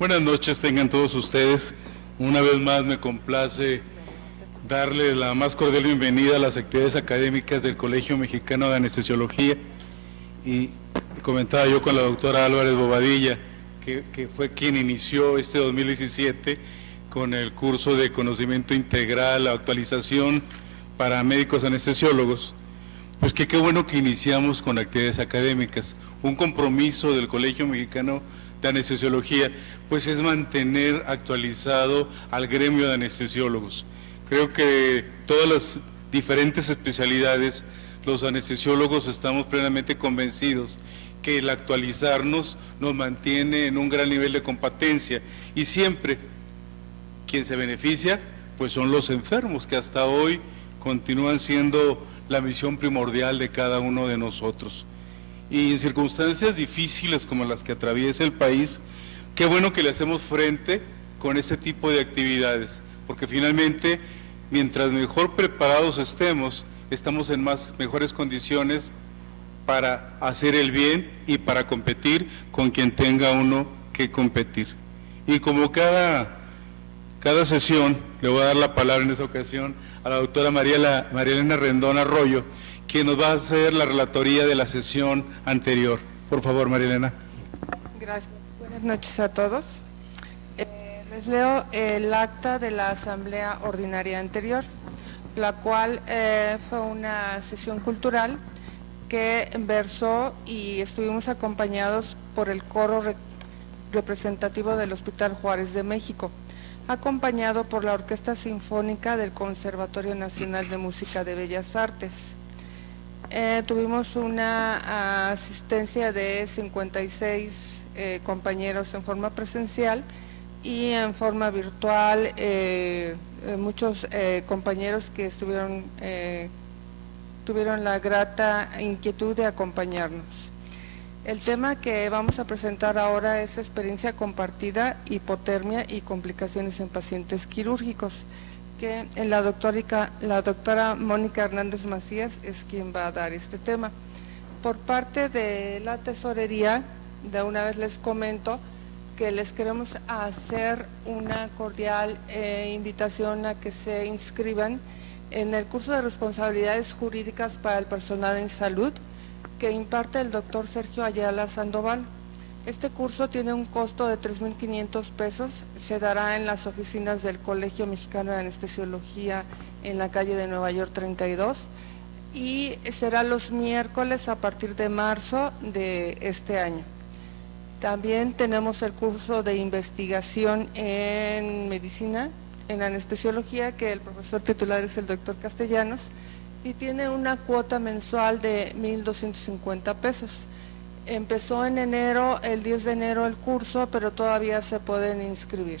Buenas noches tengan todos ustedes. Una vez más me complace darle la más cordial bienvenida a las actividades académicas del Colegio Mexicano de Anestesiología. Y comentaba yo con la doctora Álvarez Bobadilla, que fue quien inició este 2017 con el curso de conocimiento integral, actualización para médicos anestesiólogos. Pues que qué bueno que iniciamos con actividades académicas. Un compromiso del Colegio Mexicano de Anestesiología, pues es mantener actualizado al gremio de anestesiólogos. Creo que todas las diferentes especialidades, los anestesiólogos estamos plenamente convencidos que el actualizarnos nos mantiene en un gran nivel de competencia, y siempre quien se beneficia pues son los enfermos, que hasta hoy continúan siendo la misión primordial de cada uno de nosotros. Y en circunstancias difíciles como las que atraviesa el país, qué bueno que le hacemos frente con ese tipo de actividades, porque finalmente, mientras mejor preparados estemos, estamos en mejores condiciones para hacer el bien y para competir con quien tenga uno que competir. Y como cada sesión, le voy a dar la palabra en esta ocasión a la doctora María Elena Rendón Arroyo, quien nos va a hacer la relatoría de la sesión anterior. Por favor, María Elena. Gracias. Buenas noches a todos. Les leo el acta de la asamblea ordinaria anterior, la cual fue una sesión cultural que versó y estuvimos acompañados por el coro representativo del Hospital Juárez de México, acompañado por la Orquesta Sinfónica del Conservatorio Nacional de Música de Bellas Artes. Tuvimos una asistencia de 56 compañeros en forma presencial y en forma virtual, muchos compañeros que tuvieron la grata inquietud de acompañarnos. El tema que vamos a presentar ahora es experiencia compartida, hipotermia y complicaciones en pacientes quirúrgicos, que la doctora Mónica Hernández Macías es quien va a dar este tema. Por parte de la tesorería, de una vez les comento que les queremos hacer una cordial invitación a que se inscriban en el curso de responsabilidades jurídicas para el personal en salud que imparte el doctor Sergio Ayala Sandoval. Este curso tiene un costo de 3,500 pesos, se dará en las oficinas del Colegio Mexicano de Anestesiología en la calle de Nueva York 32 y será los miércoles a partir de marzo de este año. También tenemos el curso de investigación en medicina, en anestesiología, que el profesor titular es el doctor Castellanos, y tiene una cuota mensual de 1,250 pesos. Empezó en enero, el 10 de enero el curso, pero todavía se pueden inscribir.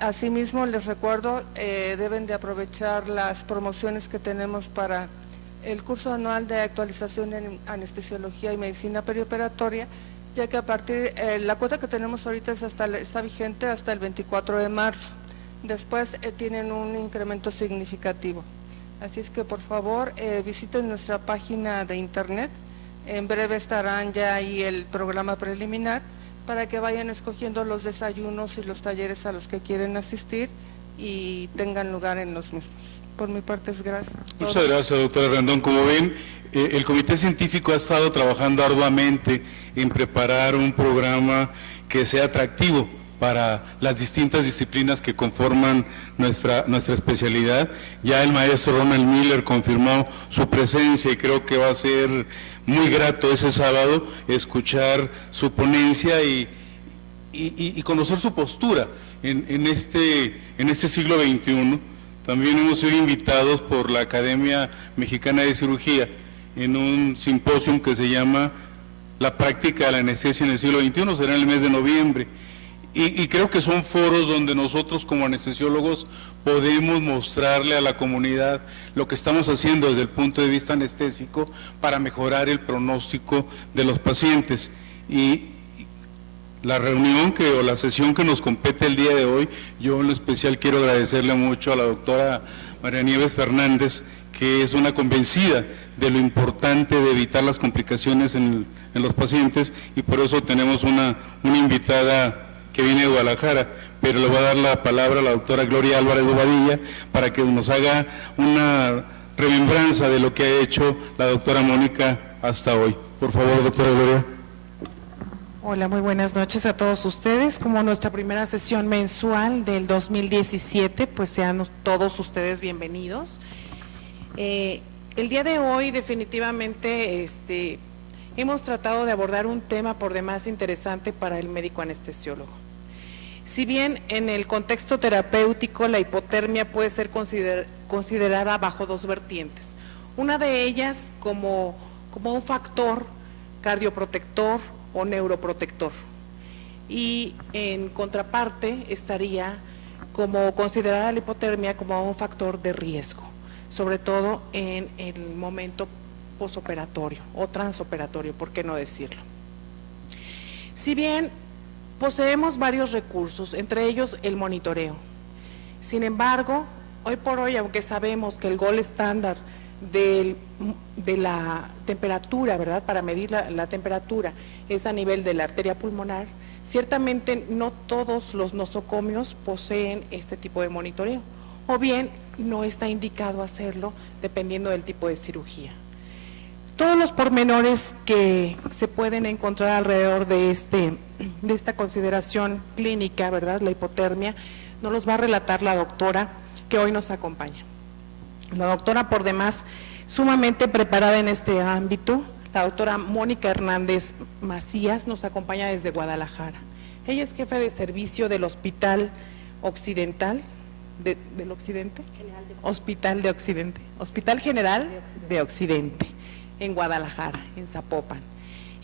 Asimismo, les recuerdo, deben de aprovechar las promociones que tenemos para el curso anual de actualización en anestesiología y medicina perioperatoria, ya que a partir, la cuota que tenemos ahorita está vigente hasta el 24 de marzo. Después tienen un incremento significativo. Así es que por favor visiten nuestra página de internet. En breve estarán ya ahí el programa preliminar para que vayan escogiendo los desayunos y los talleres a los que quieren asistir y tengan lugar en los mismos. Por mi parte es gracias. Muchas gracias, doctora Rendón. Como ven, el comité científico ha estado trabajando arduamente en preparar un programa que sea atractivo para las distintas disciplinas que conforman nuestra especialidad. Ya el maestro Ronald Miller confirmó su presencia y creo que va a ser muy grato ese sábado escuchar su ponencia y conocer su postura en este siglo XXI. También hemos sido invitados por la Academia Mexicana de Cirugía en un simposio que se llama La práctica de la anestesia en el siglo XXI, será en el mes de noviembre. Y creo que son foros donde nosotros como anestesiólogos podemos mostrarle a la comunidad lo que estamos haciendo desde el punto de vista anestésico para mejorar el pronóstico de los pacientes. Y la reunión o la sesión que nos compete el día de hoy, yo en lo especial quiero agradecerle mucho a la doctora María Nieves Fernández, que es una convencida de lo importante de evitar las complicaciones en los pacientes, y por eso tenemos una invitada que viene de Guadalajara, pero le voy a dar la palabra a la doctora Gloria Álvarez Bobadilla para que nos haga una remembranza de lo que ha hecho la doctora Mónica hasta hoy. Por favor, doctora Gloria. Hola, muy buenas noches a todos ustedes. Como nuestra primera sesión mensual del 2017, pues sean todos ustedes bienvenidos. El día de hoy definitivamente hemos tratado de abordar un tema por demás interesante para el médico anestesiólogo. Si bien en el contexto terapéutico la hipotermia puede ser considerada bajo dos vertientes, una de ellas como un factor cardioprotector o neuroprotector, y en contraparte estaría como considerada la hipotermia como un factor de riesgo, sobre todo en el momento posoperatorio o transoperatorio, ¿por qué no decirlo? Si bien poseemos varios recursos, entre ellos el monitoreo, sin embargo, hoy por hoy, aunque sabemos que el gold estándar de la temperatura, ¿verdad?, para medir la temperatura es a nivel de la arteria pulmonar, ciertamente no todos los nosocomios poseen este tipo de monitoreo, o bien no está indicado hacerlo dependiendo del tipo de cirugía. Todos los pormenores que se pueden encontrar alrededor de esta consideración clínica, ¿verdad?, la hipotermia, nos los va a relatar la doctora que hoy nos acompaña. La doctora, por demás, sumamente preparada en este ámbito, la doctora Mónica Hernández Macías, nos acompaña desde Guadalajara. Ella es jefe de servicio del Hospital Occidental, ¿del Occidente? Hospital General de Occidente, en Guadalajara, en Zapopan.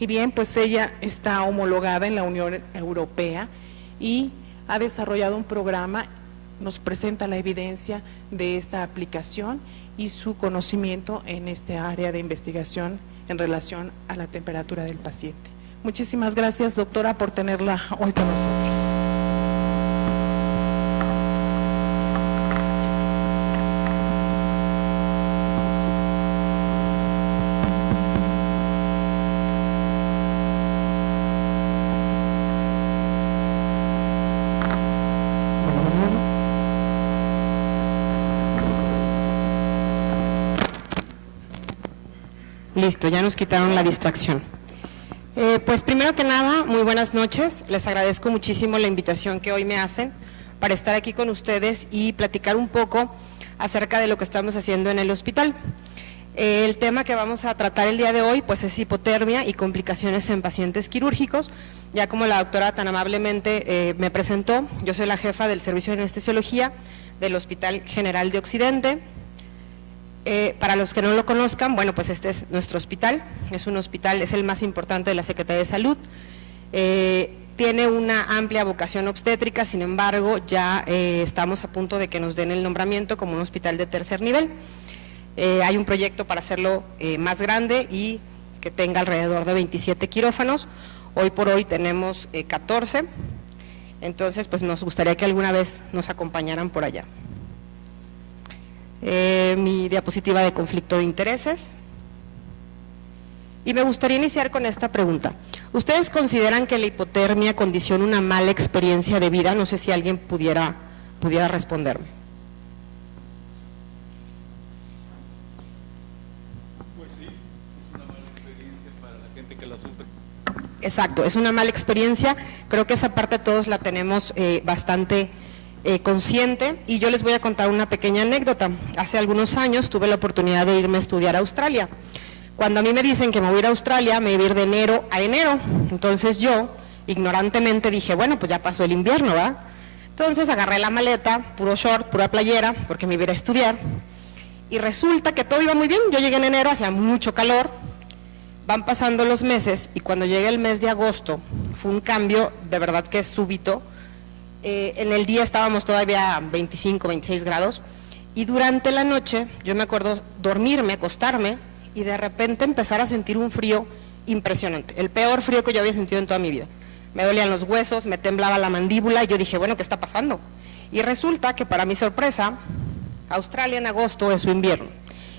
Y bien, pues ella está homologada en la Unión Europea y ha desarrollado un programa, nos presenta la evidencia de esta aplicación y su conocimiento en este área de investigación en relación a la temperatura del paciente. Muchísimas gracias, doctora, por tenerla hoy con nosotros. Listo, ya nos quitaron la distracción. Pues primero que nada, muy buenas noches. Les agradezco muchísimo la invitación que hoy me hacen para estar aquí con ustedes y platicar un poco acerca de lo que estamos haciendo en el hospital. El tema que vamos a tratar el día de hoy pues es hipotermia y complicaciones en pacientes quirúrgicos. Ya como la doctora tan amablemente me presentó, yo soy la jefa del servicio de anestesiología del Hospital General de Occidente. Para los que no lo conozcan, bueno, pues este es nuestro hospital, es un hospital, es el más importante de la Secretaría de Salud, tiene una amplia vocación obstétrica, sin embargo, ya estamos a punto de que nos den el nombramiento como un hospital de tercer nivel. Hay un proyecto para hacerlo más grande y que tenga alrededor de 27 quirófanos, hoy por hoy tenemos 14, entonces pues nos gustaría que alguna vez nos acompañaran por allá. Mi diapositiva de conflicto de intereses. Y me gustaría iniciar con esta pregunta. ¿Ustedes consideran que la hipotermia condiciona una mala experiencia de vida? No sé si alguien pudiera responderme. Pues sí, es una mala experiencia para la gente que la sufre. Exacto, es una mala experiencia. Creo que esa parte todos la tenemos bastante consciente, y yo les voy a contar una pequeña anécdota. Hace algunos años tuve la oportunidad de irme a estudiar a Australia. Cuando a mí me dicen que me voy a ir a Australia, me voy a ir de enero a enero, entonces yo ignorantemente dije, bueno, pues ya pasó el invierno, ¿verdad? Entonces agarré la maleta, puro short, pura playera, porque me iba a ir a estudiar, y resulta que todo iba muy bien. Yo llegué en enero, hacía mucho calor, van pasando los meses, y cuando llegué el mes de agosto, fue un cambio de verdad que es súbito. En el día estábamos todavía a 25, 26 grados, y durante la noche, yo me acuerdo dormirme, acostarme, y de repente empezar a sentir un frío impresionante, el peor frío que yo había sentido en toda mi vida. Me dolían los huesos, me temblaba la mandíbula, y yo dije, bueno, ¿qué está pasando? Y resulta que para mi sorpresa, Australia en agosto es su invierno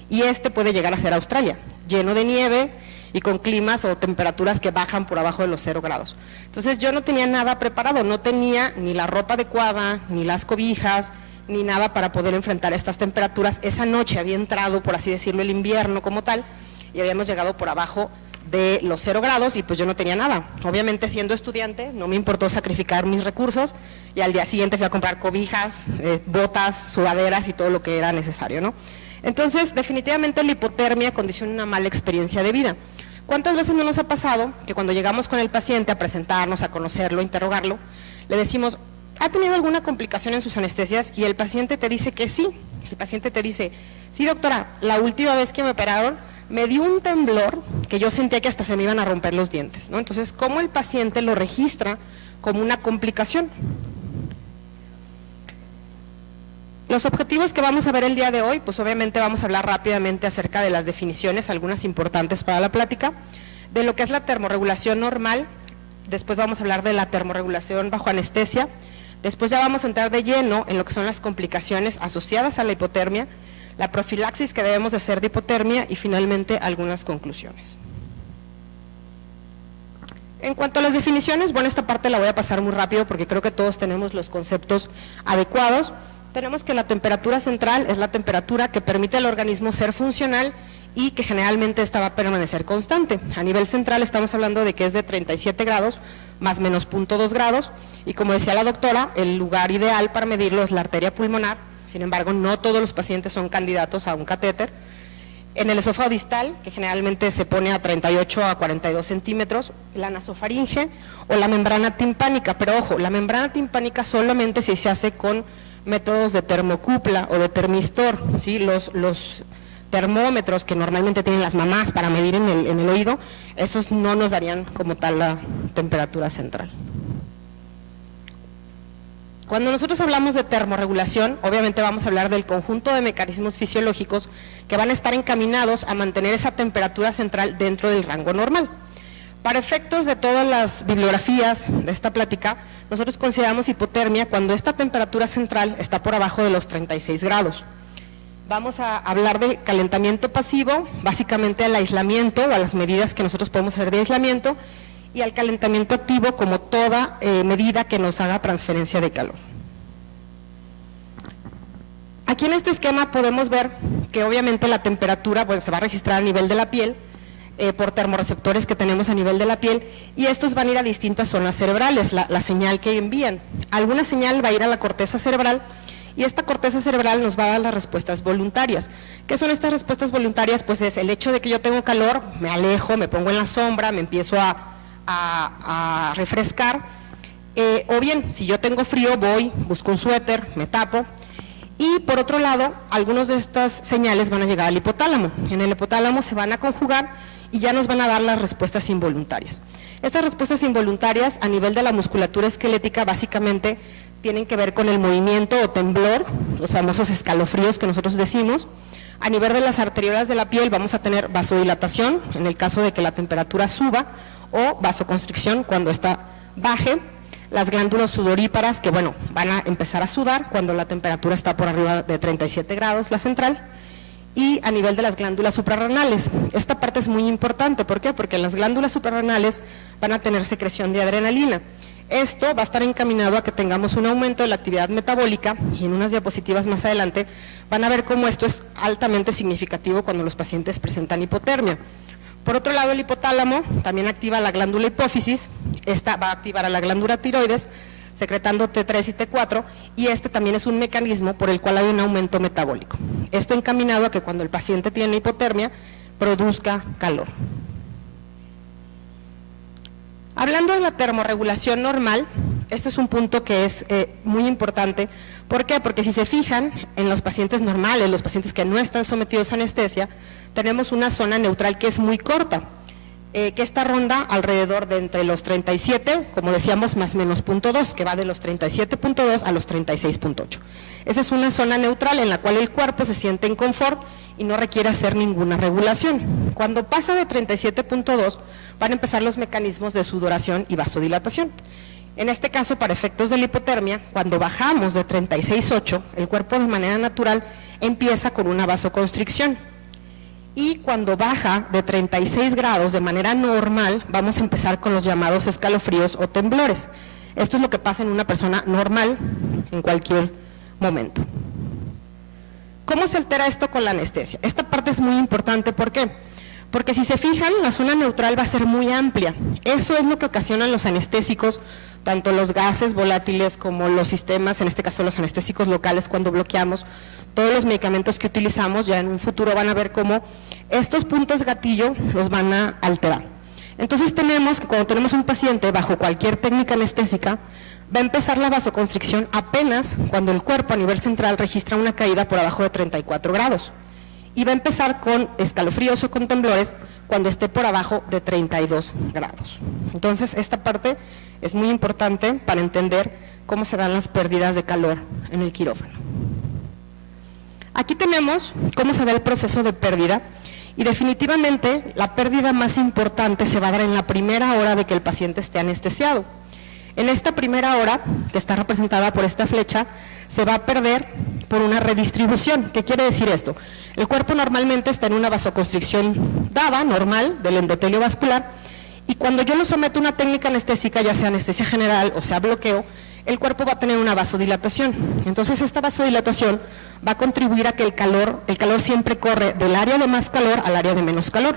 y puede llegar a ser Australia, lleno de nieve y con climas o temperaturas que bajan por abajo de los 0 grados. Entonces yo no tenía nada preparado, no tenía ni la ropa adecuada, ni las cobijas, ni nada para poder enfrentar estas temperaturas. Esa noche había entrado, por así decirlo, el invierno como tal, y habíamos llegado por abajo de los 0 grados y pues yo no tenía nada. Obviamente siendo estudiante no me importó sacrificar mis recursos y al día siguiente fui a comprar cobijas, botas, sudaderas y todo lo que era necesario, ¿no? Entonces definitivamente la hipotermia condiciona una mala experiencia de vida. ¿Cuántas veces no nos ha pasado que cuando llegamos con el paciente a presentarnos, a conocerlo, a interrogarlo, le decimos, ¿ha tenido alguna complicación en sus anestesias? Y el paciente te dice que sí. El paciente te dice, sí doctora, la última vez que me operaron me dio un temblor que yo sentía que hasta se me iban a romper los dientes, ¿no? Entonces, ¿cómo el paciente lo registra como una complicación? Los objetivos que vamos a ver el día de hoy, pues obviamente vamos a hablar rápidamente acerca de las definiciones, algunas importantes para la plática, de lo que es la termorregulación normal, después vamos a hablar de la termorregulación bajo anestesia, después ya vamos a entrar de lleno en lo que son las complicaciones asociadas a la hipotermia, la profilaxis que debemos de hacer de hipotermia y finalmente algunas conclusiones. En cuanto a las definiciones, bueno, esta parte la voy a pasar muy rápido porque creo que todos tenemos los conceptos adecuados. Tenemos que la temperatura central es la temperatura que permite al organismo ser funcional y que generalmente esta va a permanecer constante. A nivel central estamos hablando de que es de 37 grados más menos 0.2 grados y como decía la doctora, el lugar ideal para medirlo es la arteria pulmonar. Sin embargo, no todos los pacientes son candidatos a un catéter. En el esófago distal, que generalmente se pone a 38 a 42 centímetros, la nasofaringe o la membrana timpánica, pero ojo, la membrana timpánica solamente si se hace con métodos de termocupla o de termistor, ¿sí? Los termómetros que normalmente tienen las mamás para medir en el oído, esos no nos darían como tal la temperatura central. Cuando nosotros hablamos de termorregulación, obviamente vamos a hablar del conjunto de mecanismos fisiológicos que van a estar encaminados a mantener esa temperatura central dentro del rango normal. Para efectos de todas las bibliografías de esta plática, nosotros consideramos hipotermia cuando esta temperatura central está por abajo de los 36 grados. Vamos a hablar de calentamiento pasivo, básicamente al aislamiento o a las medidas que nosotros podemos hacer de aislamiento, y al calentamiento activo como toda medida que nos haga transferencia de calor. Aquí en este esquema podemos ver que obviamente la temperatura se va a registrar a nivel de la piel, por termorreceptores que tenemos a nivel de la piel y estos van a ir a distintas zonas cerebrales, la señal que envían. Alguna señal va a ir a la corteza cerebral y esta corteza cerebral nos va a dar las respuestas voluntarias. ¿Qué son estas respuestas voluntarias? Pues es el hecho de que yo tengo calor, me alejo, me pongo en la sombra, me empiezo a refrescar, o bien si yo tengo frío voy, busco un suéter, me tapo. Y por otro lado, algunas de estas señales van a llegar al hipotálamo. En el hipotálamo se van a conjugar y ya nos van a dar las respuestas involuntarias. Estas respuestas involuntarias a nivel de la musculatura esquelética básicamente tienen que ver con el movimiento o temblor, los famosos escalofríos que nosotros decimos. A nivel de las arteriolas de la piel vamos a tener vasodilatación en el caso de que la temperatura suba o vasoconstricción cuando esta baje. Las glándulas sudoríparas que van a empezar a sudar cuando la temperatura está por arriba de 37 grados, la central. Y a nivel de las glándulas suprarrenales, esta parte es muy importante, ¿por qué? Porque las glándulas suprarrenales van a tener secreción de adrenalina. Esto va a estar encaminado a que tengamos un aumento de la actividad metabólica y en unas diapositivas más adelante van a ver cómo esto es altamente significativo cuando los pacientes presentan hipotermia. Por otro lado, el hipotálamo también activa la glándula hipófisis, esta va a activar a la glándula tiroides, secretando T3 y T4, y este también es un mecanismo por el cual hay un aumento metabólico. Esto encaminado a que cuando el paciente tiene hipotermia, produzca calor. Hablando de la termorregulación normal, este es un punto que es muy importante. ¿Por qué? Porque si se fijan en los pacientes normales, los pacientes que no están sometidos a anestesia, tenemos una zona neutral que es muy corta, que esta ronda alrededor de entre los 37, como decíamos, más menos 0.2, que va de los 37.2 a los 36.8. Esa es una zona neutral en la cual el cuerpo se siente en confort y no requiere hacer ninguna regulación. Cuando pasa de 37.2 van a empezar los mecanismos de sudoración y vasodilatación. En este caso, para efectos de la hipotermia, cuando bajamos de 36,8, el cuerpo de manera natural empieza con una vasoconstricción. Y cuando baja de 36 grados de manera normal, vamos a empezar con los llamados escalofríos o temblores. Esto es lo que pasa en una persona normal en cualquier momento. ¿Cómo se altera esto con la anestesia? Esta parte es muy importante, ¿por qué? Porque si se fijan, la zona neutral va a ser muy amplia. Eso es lo que ocasionan los anestésicos, tanto los gases volátiles como los sistemas, en este caso los anestésicos locales, cuando bloqueamos. Todos los medicamentos que utilizamos ya en un futuro van a ver cómo estos puntos gatillo los van a alterar. Entonces tenemos que cuando tenemos un paciente bajo cualquier técnica anestésica, va a empezar la vasoconstricción apenas cuando el cuerpo a nivel central registra una caída por abajo de 34 grados. Y va a empezar con escalofríos o con temblores cuando esté por abajo de 32 grados. Entonces, esta parte es muy importante para entender cómo se dan las pérdidas de calor en el quirófano. Aquí tenemos cómo se da el proceso de pérdida y definitivamente la pérdida más importante se va a dar en la primera hora de que el paciente esté anestesiado. En esta primera hora, que está representada por esta flecha, se va a perder por una redistribución. ¿Qué quiere decir esto? El cuerpo normalmente está en una vasoconstricción dada, normal, del endotelio vascular, y cuando yo lo someto a una técnica anestésica, ya sea anestesia general o sea bloqueo, el cuerpo va a tener una vasodilatación. Entonces esta vasodilatación va a contribuir a que el calor siempre corre del área de más calor al área de menos calor.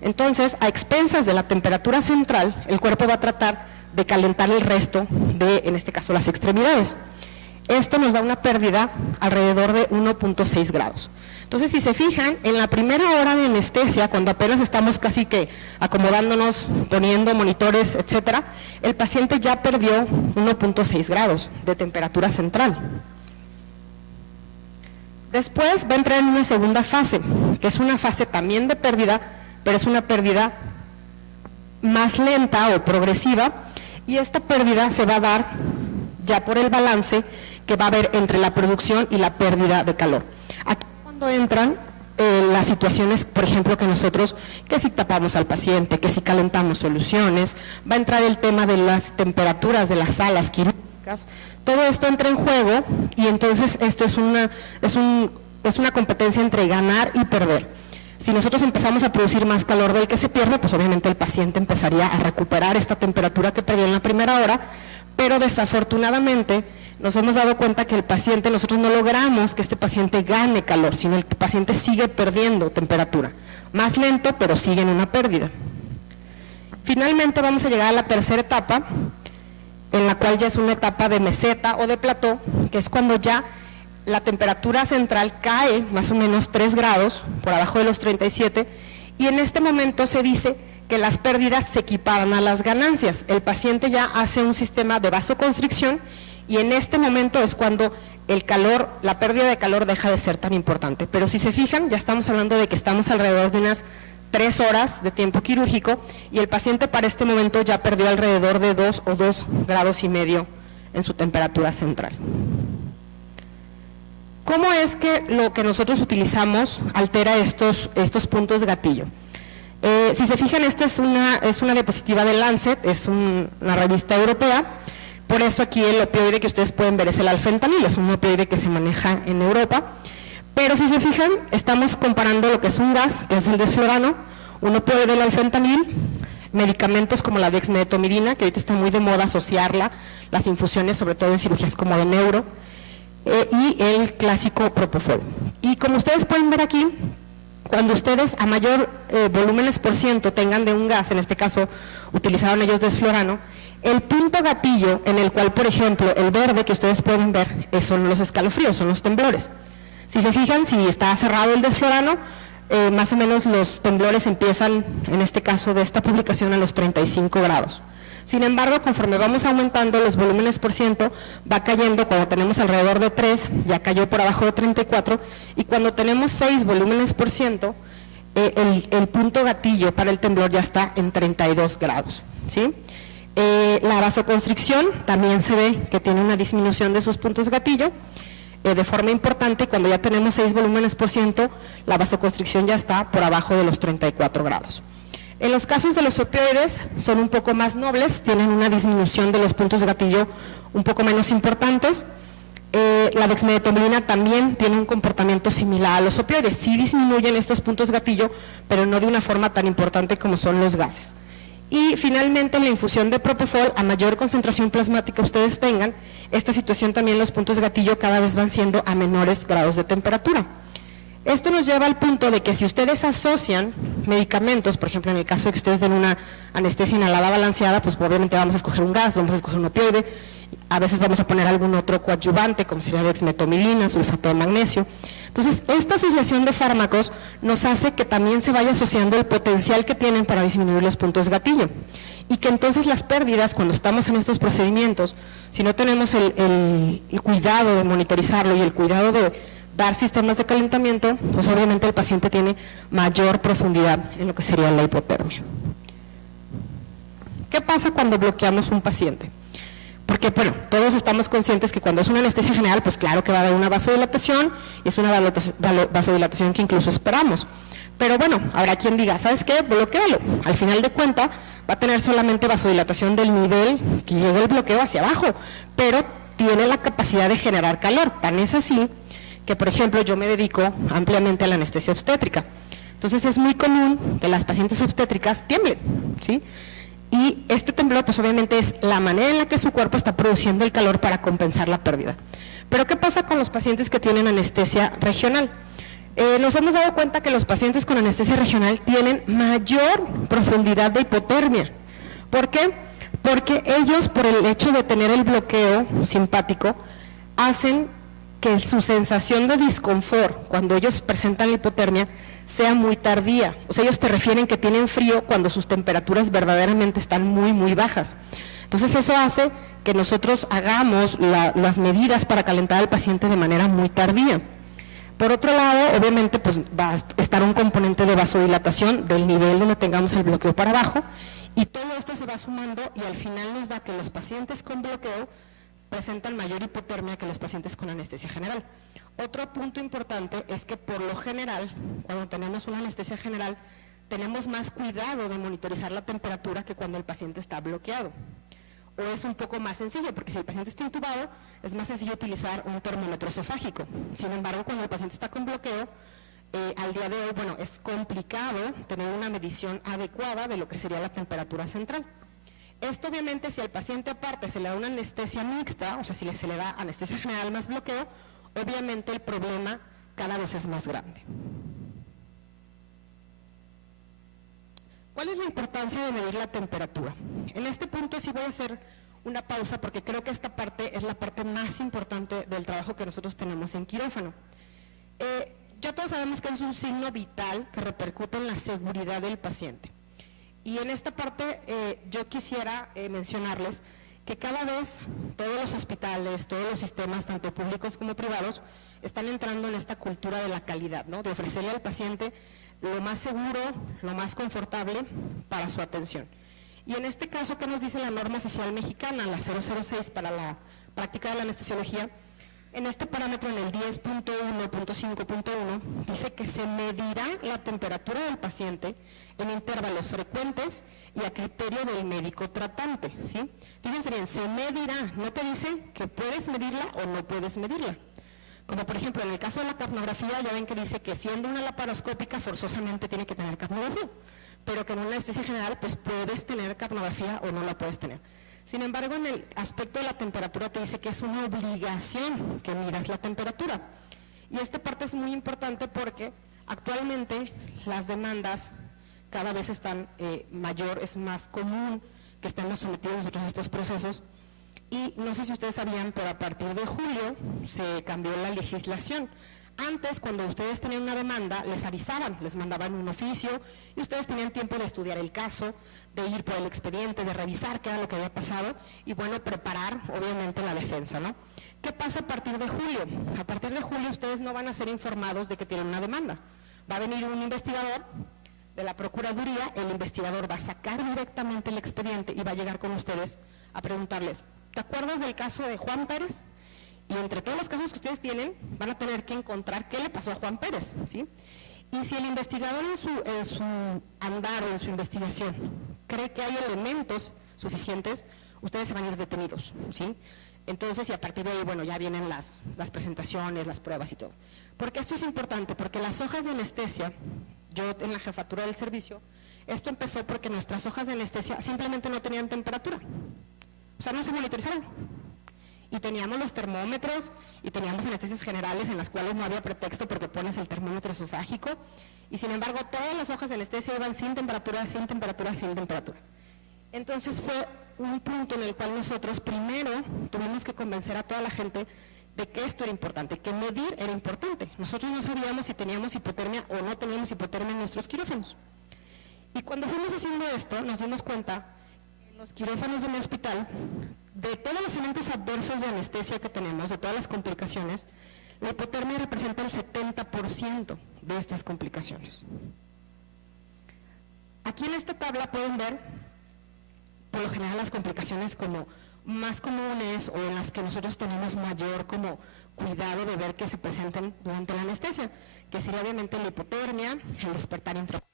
Entonces, a expensas de la temperatura central, el cuerpo va a tratar de calentar el resto de, en este caso, las extremidades. Esto nos da una pérdida alrededor de 1.6 grados. Entonces, si se fijan, en la primera hora de anestesia, cuando apenas estamos casi que acomodándonos, poniendo monitores, etcétera, el paciente ya perdió 1.6 grados de temperatura central. Después va a entrar en una segunda fase, que es una fase también de pérdida, pero es una pérdida más lenta o progresiva, y esta pérdida se va a dar ya por el balance que va a haber entre la producción y la pérdida de calor. Aquí cuando entran las situaciones, por ejemplo, que nosotros, que si tapamos al paciente, que si calentamos soluciones, va a entrar el tema de las temperaturas de las salas quirúrgicas, todo esto entra en juego y entonces esto es una competencia entre ganar y perder. Si nosotros empezamos a producir más calor del que se pierde, pues obviamente el paciente empezaría a recuperar esta temperatura que perdió en la primera hora, pero desafortunadamente nos hemos dado cuenta que el paciente, nosotros no logramos que este paciente gane calor, sino el paciente sigue perdiendo temperatura. Más lento, pero sigue en una pérdida. Finalmente vamos a llegar a la tercera etapa, en la cual ya es una etapa de meseta o de plató, que es cuando ya la temperatura central cae más o menos 3 grados por abajo de los 37 y en este momento se dice que las pérdidas se equiparan a las ganancias. El paciente ya hace un sistema de vasoconstricción y en este momento es cuando el calor, la pérdida de calor deja de ser tan importante. Pero si se fijan, ya estamos hablando de que estamos alrededor de unas 3 horas de tiempo quirúrgico y el paciente para este momento ya perdió alrededor de 2 o 2 grados y medio en su temperatura central. ¿Cómo es que lo que nosotros utilizamos altera estos puntos gatillo? Si se fijan, esta es una diapositiva de Lancet, es una revista europea, por eso aquí el opioide que ustedes pueden ver es el alfentanil, es un opioide que se maneja en Europa, pero si se fijan, estamos comparando lo que es un gas, que es el desflorano, un opioide del alfentanil, medicamentos como la dexmedetomidina, que ahorita está muy de moda asociarla, las infusiones, sobre todo en cirugías como de neuro, y el clásico propofol. Y como ustedes pueden ver aquí, cuando ustedes a mayor volúmenes por ciento tengan de un gas, en este caso utilizaron ellos desflorano, el punto gatillo en el cual, por ejemplo, el verde que ustedes pueden ver son los escalofríos, son los temblores. Si se fijan, si está cerrado el desflorano, más o menos los temblores empiezan, en este caso de esta publicación, a los 35 grados. Sin embargo, conforme vamos aumentando los volúmenes por ciento, va cayendo, cuando tenemos alrededor de 3, ya cayó por abajo de 34, y cuando tenemos 6 volúmenes por ciento, el punto gatillo para el temblor ya está en 32 grados, ¿sí? La vasoconstricción también se ve que tiene una disminución de esos puntos gatillo, de forma importante. Cuando ya tenemos 6 volúmenes por ciento, la vasoconstricción ya está por abajo de los 34 grados. En los casos de los opioides son un poco más nobles, tienen una disminución de los puntos de gatillo un poco menos importantes. La dexmedetomidina también tiene un comportamiento similar a los opioides, sí disminuyen estos puntos gatillo, pero no de una forma tan importante como son los gases. Y finalmente, la infusión de propofol, a mayor concentración plasmática ustedes tengan, esta situación también los puntos de gatillo cada vez van siendo a menores grados de temperatura. Esto nos lleva al punto de que si ustedes asocian medicamentos, por ejemplo, en el caso de que ustedes den una anestesia inhalada balanceada, pues obviamente vamos a escoger un gas, vamos a escoger un opioide, a veces vamos a poner algún otro coadyuvante, como sería dexmetomidina, sulfato de magnesio. Entonces, esta asociación de fármacos nos hace que también se vaya asociando el potencial que tienen para disminuir los puntos gatillo. Y que entonces las pérdidas, cuando estamos en estos procedimientos, si no tenemos el cuidado de monitorizarlo y el cuidado de dar sistemas de calentamiento, pues obviamente el paciente tiene mayor profundidad en lo que sería la hipotermia. ¿Qué pasa cuando bloqueamos un paciente? Porque, bueno, todos estamos conscientes que cuando es una anestesia general, pues claro que va a haber una vasodilatación, y es una vasodilatación que incluso esperamos. Pero bueno, habrá quien diga, ¿sabes qué? Bloquéalo. Al final de cuentas, va a tener solamente vasodilatación del nivel que llega el bloqueo hacia abajo, pero tiene la capacidad de generar calor. Tan es así que, por ejemplo, yo me dedico ampliamente a la anestesia obstétrica. Entonces, es muy común que las pacientes obstétricas tiemblen, ¿sí? Y este temblor, pues obviamente es la manera en la que su cuerpo está produciendo el calor para compensar la pérdida. Pero ¿qué pasa con los pacientes que tienen anestesia regional? Nos hemos dado cuenta que los pacientes con anestesia regional tienen mayor profundidad de hipotermia. ¿Por qué? Porque ellos, por el hecho de tener el bloqueo simpático, hacen que su sensación de disconfort cuando ellos presentan la hipotermia sea muy tardía. O sea, ellos te refieren que tienen frío cuando sus temperaturas verdaderamente están muy, muy bajas. Entonces, eso hace que nosotros hagamos las medidas para calentar al paciente de manera muy tardía. Por otro lado, obviamente, pues va a estar un componente de vasodilatación del nivel donde tengamos el bloqueo para abajo, y todo esto se va sumando y al final nos da que los pacientes con bloqueo presentan mayor hipotermia que los pacientes con anestesia general. Otro punto importante es que por lo general, cuando tenemos una anestesia general, tenemos más cuidado de monitorizar la temperatura que cuando el paciente está bloqueado. O es un poco más sencillo, porque si el paciente está intubado, es más sencillo utilizar un termómetro esofágico. Sin embargo, cuando el paciente está con bloqueo, al día de hoy, bueno, es complicado tener una medición adecuada de lo que sería la temperatura central. Esto obviamente si al paciente aparte se le da una anestesia mixta, o sea si se le da anestesia general más bloqueo, obviamente el problema cada vez es más grande. ¿Cuál es la importancia de medir la temperatura? En este punto sí voy a hacer una pausa porque creo que esta parte es la parte más importante del trabajo que nosotros tenemos en quirófano. Ya todos sabemos que es un signo vital que repercute en la seguridad del paciente. Y en esta parte yo quisiera mencionarles que cada vez todos los hospitales, todos los sistemas, tanto públicos como privados, están entrando en esta cultura de la calidad, ¿no? De ofrecerle al paciente lo más seguro, lo más confortable para su atención. Y en este caso, ¿qué nos dice la norma oficial mexicana, la 006 para la práctica de la anestesiología? En este parámetro, en el 10.1.5.1, dice que se medirá la temperatura del paciente en intervalos frecuentes y a criterio del médico tratante, ¿sí? Fíjense bien, se medirá, no te dice que puedes medirla o no puedes medirla. Como por ejemplo, en el caso de la capnografía, ya ven que dice que siendo una laparoscópica forzosamente tiene que tener capnografía, pero que en una anestesia general pues puedes tener capnografía o no la puedes tener. Sin embargo, en el aspecto de la temperatura te dice que es una obligación que midas la temperatura. Y esta parte es muy importante porque actualmente las demandas cada vez están mayor, es más común que estemos sometidos nosotros a estos procesos. Y no sé si ustedes sabían, pero a partir de julio se cambió la legislación. Antes, cuando ustedes tenían una demanda, les avisaban, les mandaban un oficio y ustedes tenían tiempo de estudiar el caso, de ir por el expediente, de revisar qué era lo que había pasado y, bueno, preparar, obviamente, la defensa, ¿no? ¿Qué pasa a partir de julio? A partir de julio ustedes no van a ser informados de que tienen una demanda. Va a venir un investigador de la Procuraduría, el investigador va a sacar directamente el expediente y va a llegar con ustedes a preguntarles, ¿te acuerdas del caso de Juan Pérez? Y entre todos los casos que ustedes tienen, van a tener que encontrar qué le pasó a Juan Pérez, ¿sí? Y si el investigador en su andar, en su investigación, cree que hay elementos suficientes, ustedes se van a ir detenidos, ¿sí? Entonces, y a partir de ahí, bueno, ya vienen las presentaciones, las pruebas y todo. Porque esto es importante, porque las hojas de anestesia, yo en la jefatura del servicio, esto empezó porque nuestras hojas de anestesia simplemente no tenían temperatura. O sea, no se monitorizaron. Y teníamos los termómetros y teníamos anestesias generales en las cuales no había pretexto porque pones el termómetro esofágico y sin embargo todas las hojas de anestesia iban sin temperatura, sin temperatura, sin temperatura. Entonces fue un punto en el cual nosotros primero tuvimos que convencer a toda la gente de que esto era importante, que medir era importante. Nosotros no sabíamos si teníamos hipotermia o no teníamos hipotermia en nuestros quirófanos. Y cuando fuimos haciendo esto nos dimos cuenta que en los quirófanos del hospital, de todos los eventos adversos de anestesia que tenemos, de todas las complicaciones, la hipotermia representa el 70% de estas complicaciones. Aquí en esta tabla pueden ver, por lo general, las complicaciones como más comunes o en las que nosotros tenemos mayor como cuidado de ver que se presenten durante la anestesia, que sería obviamente la hipotermia, el despertar intraocular,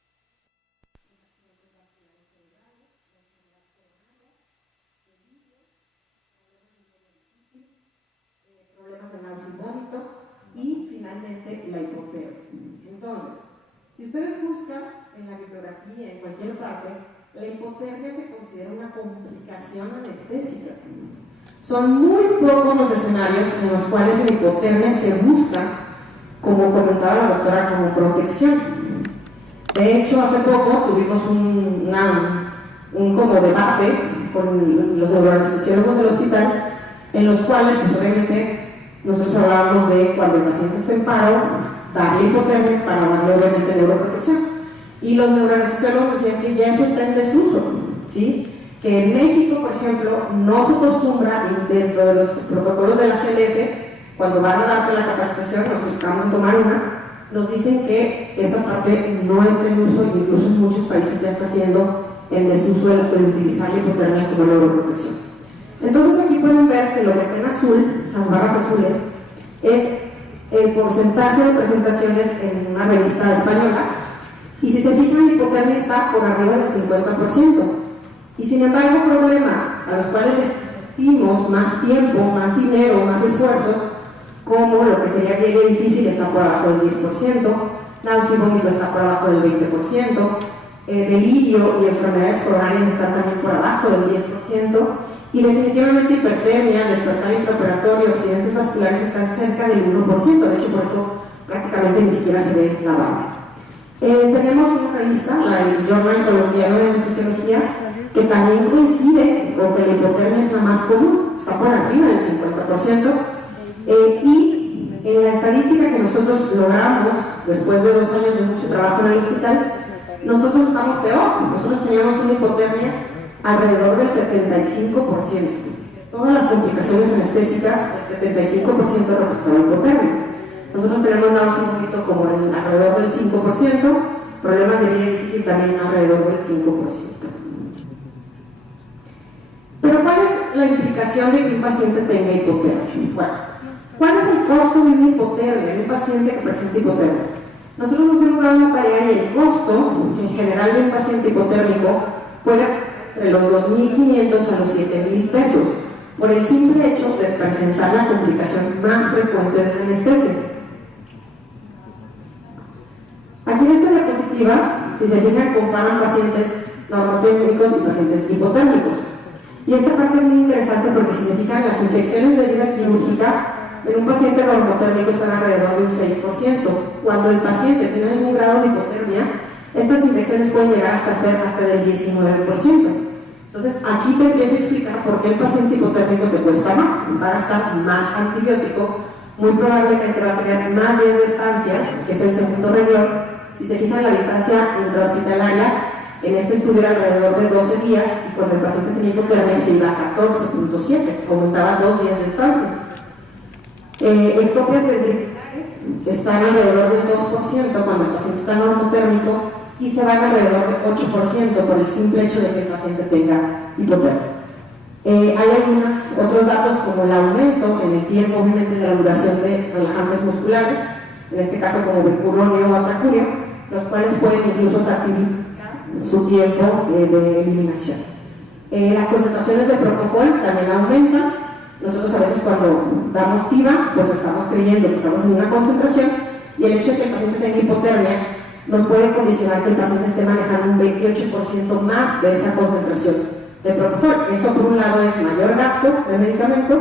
problemas de náusea y vómito y finalmente la hipotermia. Entonces, si ustedes buscan en la bibliografía, en cualquier parte, la hipotermia se considera una complicación anestésica. Son muy pocos los escenarios en los cuales la hipotermia se busca, como comentaba la doctora, como protección. De hecho, hace poco tuvimos un como debate con los neuroanestesiólogos del hospital, en los cuales, pues obviamente, nosotros hablábamos de cuando el paciente está en paro, darle hipotermia para darle obviamente neuroprotección. Y los neuroanestesiólogos decían que ya eso está en desuso, ¿sí? Que en México, por ejemplo, no se acostumbra dentro de los protocolos de la CLS, cuando van a darte la capacitación, nosotros acabamos de tomar una, nos dicen que esa parte no está en uso, e incluso en muchos países ya está siendo en desuso el utilizar la hipotermia como neuroprotección. Entonces aquí pueden ver que lo que está en azul, las barras azules, es el porcentaje de presentaciones en una revista española, y si se fijan, la hipotermia está por arriba del 50%. Y sin embargo, problemas a los cuales les invertimos más tiempo, más dinero, más esfuerzos, como lo que sería pliegue difícil, está por abajo del 10%, náusea y vómito está por abajo del 20%, delirio y enfermedades coronarias están también por abajo del 10%, y definitivamente hipertermia, despertar intraoperatorio, accidentes vasculares están cerca del 1%, de hecho por eso prácticamente ni siquiera se ve la barra. Tenemos una revista, el Journal Colombiano de Anestesiología, que también coincide con que la hipotermia es la más común, está por arriba del 50%, y en la estadística que nosotros logramos después de 2 años de mucho trabajo en el hospital, nosotros estamos peor. Nosotros teníamos una hipotermia alrededor del 75%. Todas las complicaciones anestésicas, el 75% representaba hipotermia. Nosotros tenemos náusea y vómito como alrededor del 5%, problemas de vida difícil también alrededor del 5%. Pero ¿cuál es la implicación de que un paciente tenga hipotermia? Bueno, ¿cuál es el costo de una hipotermia, de un paciente que presenta hipotermia? Nosotros nos hemos dado una tarea y el costo en general de un paciente hipotérmico puede entre los 2.500 a los 7.000 pesos por el simple hecho de presentar la complicación más frecuente de la anestesia. Aquí en esta diapositiva, si se fijan, comparan pacientes normotécnicos y pacientes hipotérmicos. Y esta parte es muy interesante porque si se fijan, las infecciones de herida quirúrgica en un paciente normotérmico están alrededor de un 6%. Cuando el paciente tiene algún grado de hipotermia, estas infecciones pueden llegar hasta ser hasta del 19%. Entonces, aquí te empieza a explicar por qué el paciente hipotérmico te cuesta más. Va a gastar más antibiótico, muy probablemente va a tener más días de estancia, que es el segundo renglón. Si se fijan, la distancia intrahospitalaria en este estudio era alrededor de 12 días y cuando el paciente tenía hipotermia se iba a 14.7, aumentaba 2 días de estancia. Ectopias ventriculares están alrededor del 2% cuando el paciente está normotérmico y se van alrededor del 8% por el simple hecho de que el paciente tenga hipotermia. Hay algunos otros datos como el aumento en el tiempo, obviamente, de la duración de relajantes musculares, en este caso como bicuronio o atracurio, los cuales pueden incluso hasta su tiempo de eliminación. Las concentraciones de propofol también aumentan. Nosotros a veces cuando damos TIVA, pues estamos creyendo que estamos en una concentración, y el hecho de que el paciente tenga hipotermia nos puede condicionar que el paciente esté manejando un 28% más de esa concentración de propofol. Eso por un lado es mayor gasto de medicamento,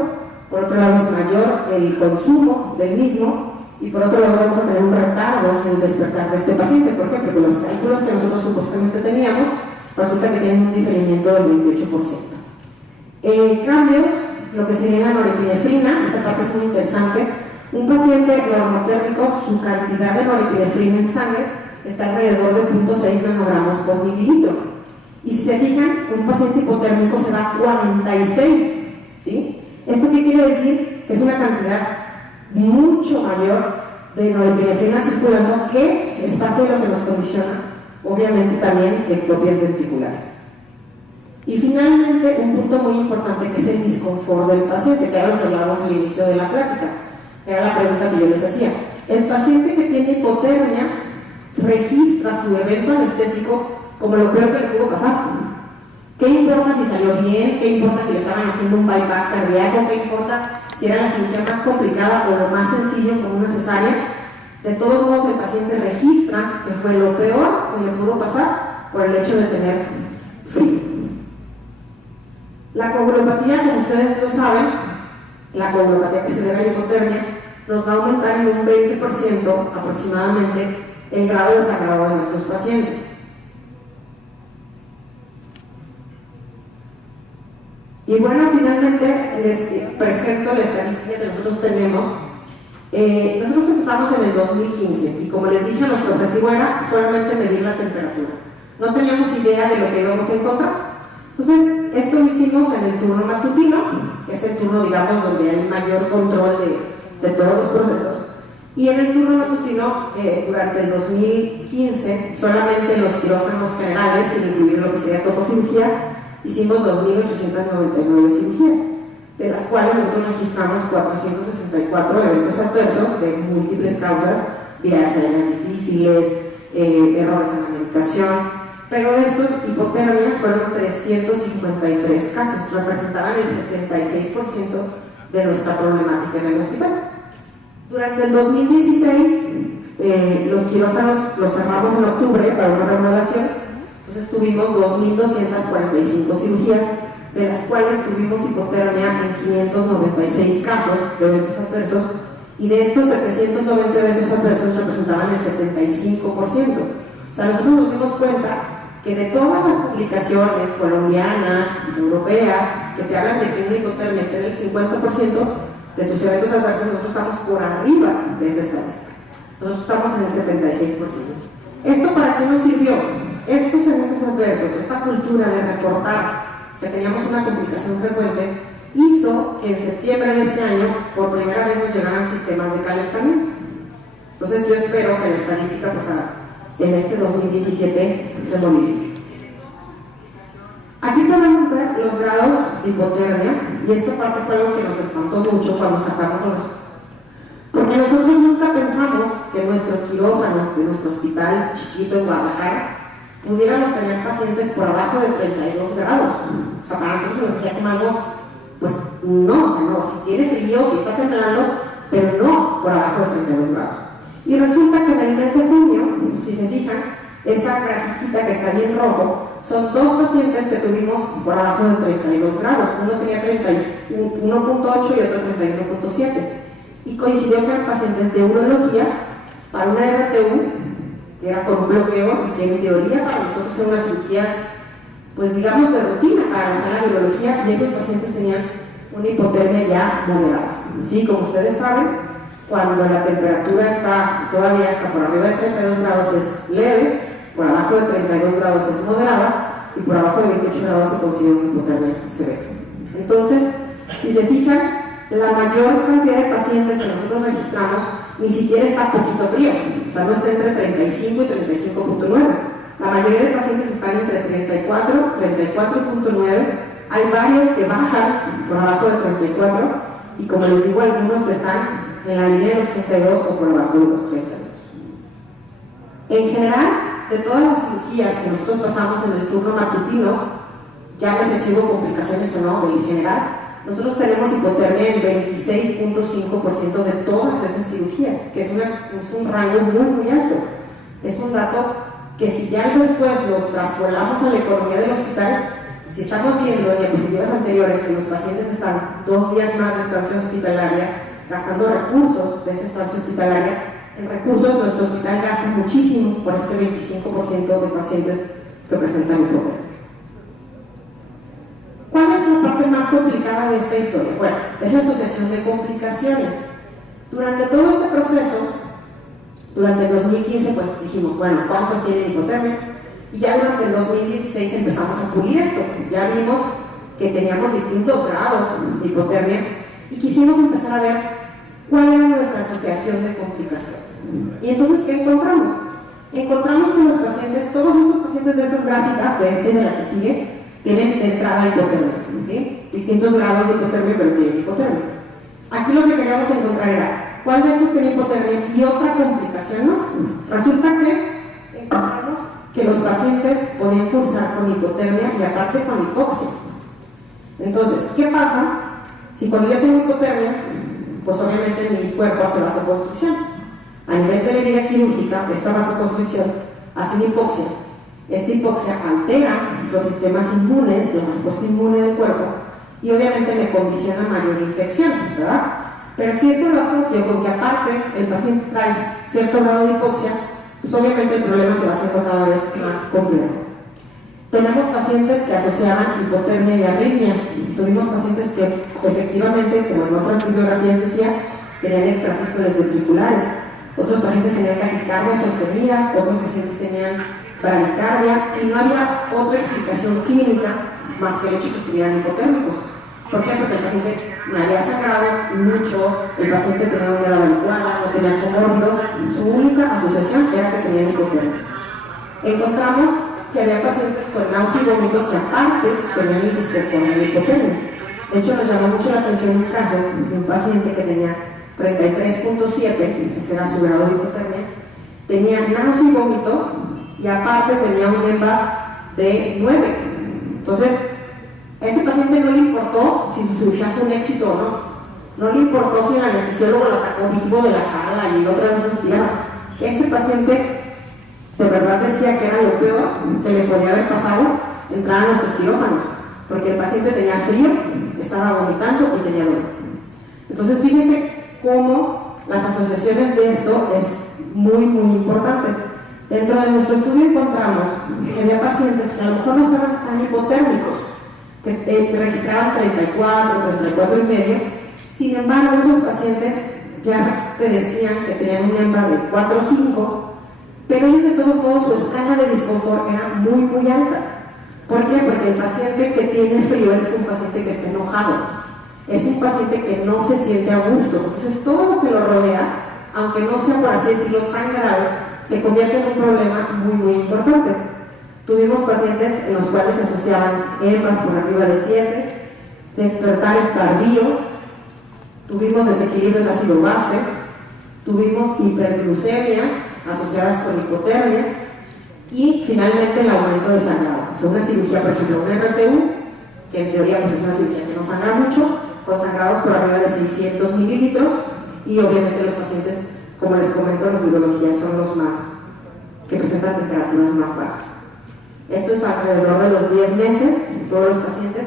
por otro lado es mayor el consumo del mismo, y por otro lado vamos a tener un retardo en el despertar de este paciente. ¿Por qué? Porque los cálculos que nosotros supuestamente teníamos resulta que tienen un diferimiento del 28%. Cambios, lo que sería la norepinefrina, esta parte es muy interesante. Un paciente normotérmico, su cantidad de norepinefrina en sangre está alrededor de 0.6 nanogramos por mililitro. Y si se fijan, un paciente hipotérmico se va a 46, ¿sí? ¿Esto qué quiere decir? Que es una cantidad mucho mayor de norepinefrina circulando, que es parte de lo que nos condiciona, obviamente también, ectopias ventriculares. Y finalmente, un punto muy importante, que es el disconfort del paciente, que era lo que hablábamos al inicio de la plática, era la pregunta que yo les hacía. El paciente que tiene hipotermia registra su evento anestésico como lo peor que le pudo pasar. ¿Qué importa si salió bien? ¿Qué importa si le estaban haciendo un bypass cardíaco? ¿Qué importa si era la cirugía más complicada o lo más sencillo como una cesárea? De todos modos, el paciente registra que fue lo peor que le pudo pasar por el hecho de tener frío. La coagulopatía, como ustedes lo saben, la coagulopatía que se debe a la hipotermia, nos va a aumentar en un 20% aproximadamente el grado de desagrado de nuestros pacientes. Y bueno, finalmente les presento la estadística que nosotros tenemos. Nosotros empezamos en el 2015 y, como les dije, nuestro objetivo era solamente medir la temperatura. No teníamos idea de lo que íbamos a encontrar. Entonces, esto lo hicimos en el turno matutino, que es el turno, digamos, donde hay mayor control de todos los procesos. Y en el turno matutino, durante el 2015, solamente en los quirófanos generales, sin incluir lo que sería topocirugía, hicimos 2.899 cirugías, de las cuales nosotros registramos 464 eventos adversos de múltiples causas, vías aéreas difíciles, errores en la medicación, pero de estos, hipotermia fueron 353 casos, representaban el 76% de nuestra problemática en el hospital. Durante el 2016, los quirófanos los cerramos en octubre para una remodelación. Entonces tuvimos 2.245 cirugías, de las cuales tuvimos hipotermia en 596 casos de eventos adversos, y de estos 790 eventos adversos representaban el 75%. O sea, nosotros nos dimos cuenta que de todas las publicaciones colombianas, europeas, que te hablan de que una hipotermia está en el 50% de tus eventos adversos, nosotros estamos por arriba de esa estadística. Nosotros estamos en el 76%. ¿Esto para qué nos sirvió? Estos eventos adversos, esta cultura de reportar que teníamos una complicación frecuente, hizo que en septiembre de este año por primera vez nos llegaran sistemas de calentamiento. Entonces yo espero que la estadística, pues, en este 2017 se modifique. Aquí podemos ver los grados de hipotermia, y esta parte fue algo que nos espantó mucho cuando sacamos porque nosotros nunca pensamos que en nuestros quirófanos de nuestro hospital chiquito en Guadalajara pudiéramos tener pacientes por abajo de 32 grados. O sea, para nosotros se nos hacía como algo, pues no, o sea, no, si tiene frío, si está temblando, pero no por abajo de 32 grados. Y resulta que en el mes de junio, si se fijan, esa grafiquita que está ahí en rojo, son dos pacientes que tuvimos por abajo de 32 grados. Uno tenía 31.8 y otro 31.7. Y coincidió que eran pacientes de urología para una RTU, que era con un bloqueo, y que en teoría para nosotros era una cirugía, pues digamos, de rutina para la sala de urología, y esos pacientes tenían una hipotermia ya moderada. Sí, como ustedes saben, cuando la temperatura está todavía hasta por arriba de 32 grados es leve, por abajo de 32 grados es moderada, y por abajo de 28 grados se considera una hipotermia severa. Entonces, si se fijan, la mayor cantidad de pacientes que nosotros registramos ni siquiera está poquito frío, o sea, no está entre 35 y 35.9. La mayoría de pacientes están entre 34, 34.9. Hay varios que bajan por abajo de 34, y como les digo, algunos que están en la línea de los 32 o por abajo de los 32. En general, de todas las cirugías que nosotros pasamos en el turno matutino, llámese si hubo complicaciones o no, del general, nosotros tenemos hipotermia en 26.5% de todas esas cirugías, que es un rango muy alto. Es un dato que si ya después lo traspolamos a la economía del hospital, si estamos viendo en diapositivas anteriores que los pacientes están 2 días más de estancia hospitalaria, gastando recursos de esa estancia hospitalaria, en recursos nuestro hospital gasta muchísimo por este 25% de pacientes que presentan hipotermia. ¿Cuál es la parte más complicada de esta historia? Bueno, es la asociación de complicaciones. Durante todo este proceso, durante el 2015, pues dijimos, bueno, ¿cuántos tienen hipotermia? Y ya durante el 2016 empezamos a pulir esto. Ya vimos que teníamos distintos grados de hipotermia y quisimos empezar a ver cuál era nuestra asociación de complicaciones. Y entonces, ¿qué encontramos? Encontramos que los pacientes, todos estos pacientes de estas gráficas, de esta y de la que sigue, tienen de entrada hipotermia, ¿sí? Distintos grados de hipotermia, pero tienen hipotermia. Aquí lo que queríamos encontrar era cuál de estos tenía hipotermia y otra complicación más. Resulta que encontramos que los pacientes podían cursar con hipotermia y aparte con hipoxia. Entonces, ¿qué pasa si cuando yo tengo hipotermia, pues obviamente mi cuerpo hace vasoconstricción? A nivel de la herida quirúrgica, esta vasoconstricción hace hipoxia. Esta hipoxia altera los sistemas inmunes, la respuesta inmune del cuerpo, y obviamente me condiciona mayor infección, ¿verdad? Pero si esto lo asocio con que aparte el paciente trae cierto grado de hipoxia, pues obviamente el problema se va haciendo cada vez más complejo. Tenemos pacientes que asociaban hipotermia y arritmias. Tuvimos pacientes que efectivamente, como en otras bibliografías decía, tenían extrasístoles ventriculares. Otros pacientes tenían taquicardias sostenidas, otros pacientes tenían bradicardia, y no había otra explicación clínica más que el hecho que estuvieran hipotérmicos. ¿Por qué? Porque el paciente no había sangrado mucho, el paciente tenía una edad adecuada, no tenía comórbidos, su única asociación era que tenían hipotermia. Encontramos que había pacientes con náuseas y vómitos que aparte tenían disconformia de hipotermia. De hecho, nos llamó mucho la atención un caso de un paciente que tenía 33.7, ese era su grado de hipotermia, tenía náusea y vómito y aparte tenía un EMBA de 9. Entonces, a ese paciente no le importó si su cirugía fue un éxito o no. No le importó si el anestesiólogo lo sacó vivo de la sala y otra vez respiraba. Ese paciente de verdad decía que era lo peor que le podía haber pasado entrar a nuestros quirófanos, porque el paciente tenía frío, estaba vomitando y tenía dolor. Entonces, fíjense cómo las asociaciones de esto es muy importante. Dentro de nuestro estudio encontramos que había pacientes que a lo mejor no estaban tan hipotérmicos, que registraban 34 y medio. Sin embargo, esos pacientes ya te decían que tenían un EMBA de 4 o 5, pero ellos de todos modos su escala de disconfort era muy alta. ¿Por qué? Porque el paciente que tiene frío es un paciente que está enojado. Es un paciente que no se siente a gusto. Entonces todo lo que lo rodea, aunque no sea por así decirlo tan grave, se convierte en un problema muy importante. Tuvimos pacientes en los cuales se asociaban EMBAs por arriba de 7, despertares tardíos, tuvimos desequilibrios ácido-base, tuvimos hiperglucemias asociadas con hipotermia y finalmente el aumento de sangrado. O sea, una cirugía, por ejemplo, una RTU, que en teoría pues, es una cirugía que no sangra mucho, con sangrados por arriba de 600 mililitros, y obviamente los pacientes, como les comento en la urología, son los más que presentan temperaturas más bajas. Esto es alrededor de los 10 meses en todos los pacientes.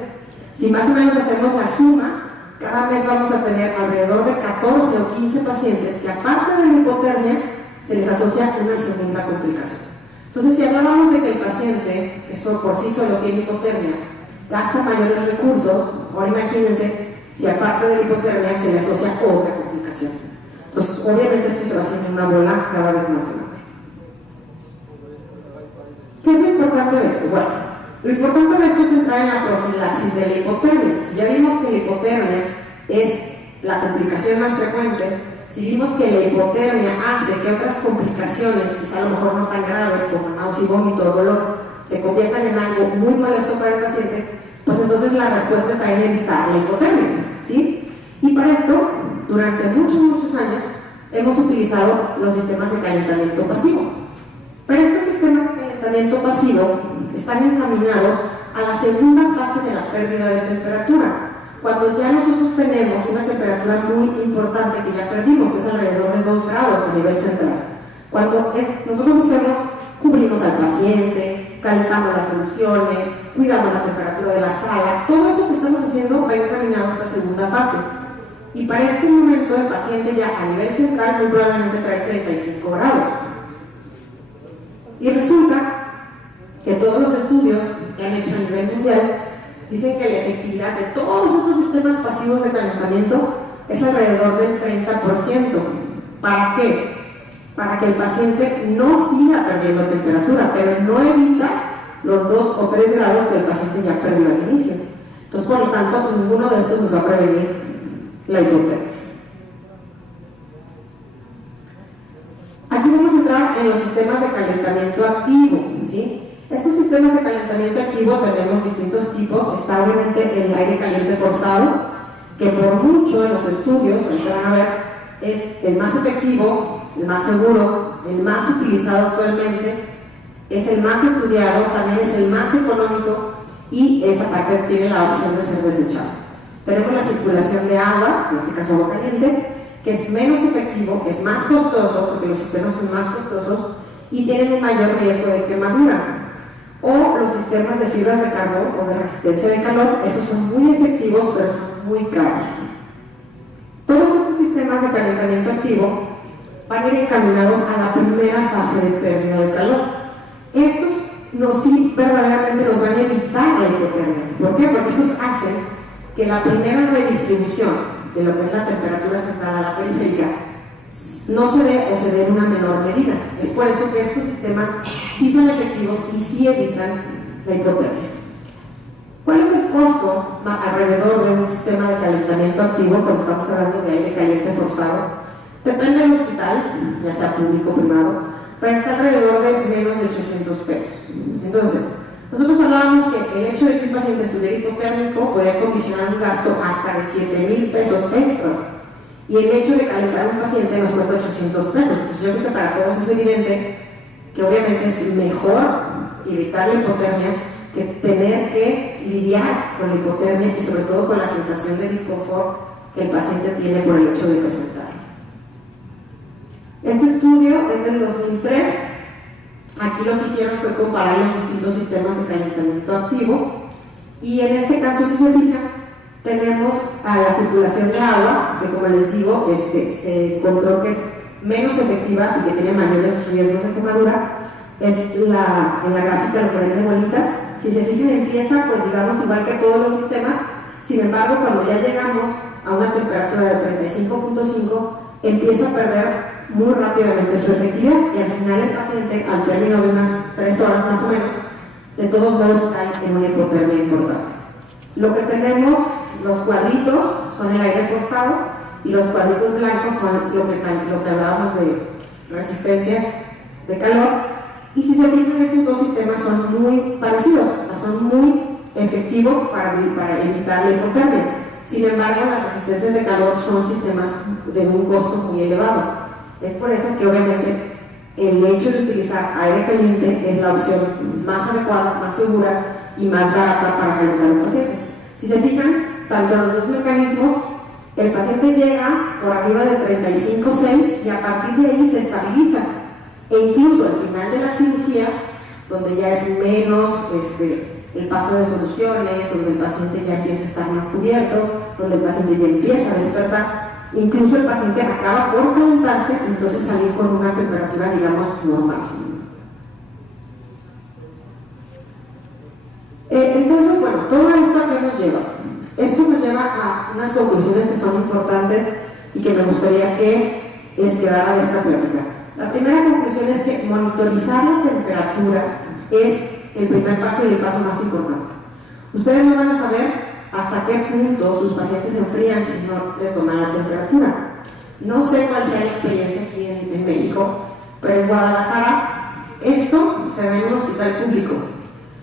Si más o menos hacemos la suma, cada mes vamos a tener alrededor de 14 o 15 pacientes que aparte de la hipotermia se les asocia una segunda complicación. Entonces, si hablábamos de que el paciente, esto por sí solo tiene hipotermia, gasta mayores recursos, ahora imagínense si aparte de la hipotermia se le asocia otra complicación. Entonces, obviamente esto se va haciendo una bola cada vez más grande. ¿Qué es lo importante de esto? Bueno, lo importante de esto es entrar en la profilaxis de la hipotermia. Si ya vimos que la hipotermia es la complicación más frecuente, si vimos que la hipotermia hace que otras complicaciones, quizá a lo mejor no tan graves como náusea y vómito o dolor, se conviertan en algo muy molesto para el paciente, pues entonces la respuesta está en evitar la hipotermia, ¿sí? Y para esto, durante muchos años, hemos utilizado los sistemas de calentamiento pasivo. Pero estos sistemas de calentamiento pasivo están encaminados a la segunda fase de la pérdida de temperatura, cuando ya nosotros tenemos una temperatura muy importante que ya perdimos, que es alrededor de 2 grados a nivel central. Cuando nosotros hacemos, cubrimos al paciente, calentamos las soluciones, cuidamos la temperatura de la sala, todo eso que estamos haciendo va encaminado a esta segunda fase. Y para este momento el paciente ya a nivel central muy probablemente trae 35 grados. Y resulta que todos los estudios que han hecho a nivel mundial dicen que la efectividad de todos estos sistemas pasivos de calentamiento es alrededor del 30%. ¿Para qué? Para que el paciente no siga perdiendo temperatura, pero no evita los 2 o 3 grados que el paciente ya perdió al inicio. Entonces, por lo tanto, ninguno de estos nos va a prevenir la hipotermia. Aquí vamos a entrar en los sistemas de calentamiento activo, ¿sí? Estos sistemas de calentamiento activo tenemos distintos tipos. Está obviamente el aire caliente forzado, que por mucho en los estudios, ahorita van a ver, es el más efectivo, el más seguro, el más utilizado actualmente, es el más estudiado, también es el más económico y esa parte tiene la opción de ser desechado. Tenemos la circulación de agua, en este caso agua caliente, que es menos efectivo, es más costoso, porque los sistemas son más costosos y tienen un mayor riesgo de quemadura. O los sistemas de fibras de carbón o de resistencia de calor, esos son muy efectivos, pero son muy caros. Todos estos sistemas de calentamiento activo van a ir encaminados a la primera fase de pérdida de calor. Estos sí verdaderamente nos van a evitar la hipotermia. ¿Por qué? Porque estos hacen que la primera redistribución de lo que es la temperatura central a la periférica no se dé o se dé en una menor medida. Es por eso que estos sistemas sí son efectivos y sí evitan la hipotermia. ¿Cuál es el costo alrededor de un sistema de calentamiento activo cuando estamos hablando de aire caliente forzado? Depende del hospital, ya sea público o privado, pero está alrededor de menos de 800 pesos. Entonces, nosotros hablábamos que el hecho de que un paciente estuviera hipotérmico podía condicionar un gasto hasta de 7,000 pesos extras. Y el hecho de calentar a un paciente nos cuesta 800 pesos. Entonces yo creo que para todos es evidente que obviamente es mejor evitar la hipotermia que tener que lidiar con la hipotermia y sobre todo con la sensación de disconfort que el paciente tiene por el hecho de presentarla. Este estudio es del 2003. Aquí lo que hicieron fue comparar los distintos sistemas de calentamiento activo y en este caso, si se fijan, tenemos a la circulación de agua, que como les digo, se encontró que es menos efectiva y que tiene mayores riesgos de quemadura. Es en la gráfica lo que ven de bolitas. Si se fijan, empieza, pues digamos, igual que todos los sistemas. Sin embargo, cuando ya llegamos a una temperatura de 35.5, empieza a perder muy rápidamente su efectividad y al final el paciente, al término de unas 3 horas más o menos, de todos modos cae en una hipotermia importante. Lo que tenemos, los cuadritos son el aire forzado y los cuadritos blancos son lo que hablábamos de resistencias de calor, y si se fijan, esos dos sistemas son muy parecidos, o sea, son muy efectivos para evitar la hipotermia. Sin embargo, las resistencias de calor son sistemas de un costo muy elevado. Es por eso que obviamente el hecho de utilizar aire caliente es la opción más adecuada, más segura y más barata para calentar al paciente. Si se fijan, tanto los dos mecanismos, el paciente llega por arriba de 35.6 y a partir de ahí se estabiliza. E incluso al final de la cirugía, donde ya es menos el paso de soluciones, donde el paciente ya empieza a estar más cubierto, donde el paciente ya empieza a despertar, incluso el paciente acaba por calentarse y entonces salir con una temperatura, digamos, normal. Entonces, bueno, todo esto ¿a qué nos lleva? Esto nos lleva a unas conclusiones que son importantes y que me gustaría que les quedara de esta plática. La primera conclusión es que monitorizar la temperatura es el primer paso y el paso más importante. Ustedes no van a saber hasta qué punto sus pacientes se enfrían si no le toman la temperatura. No sé cuál sea la experiencia aquí en México, pero en Guadalajara esto se da en un hospital público.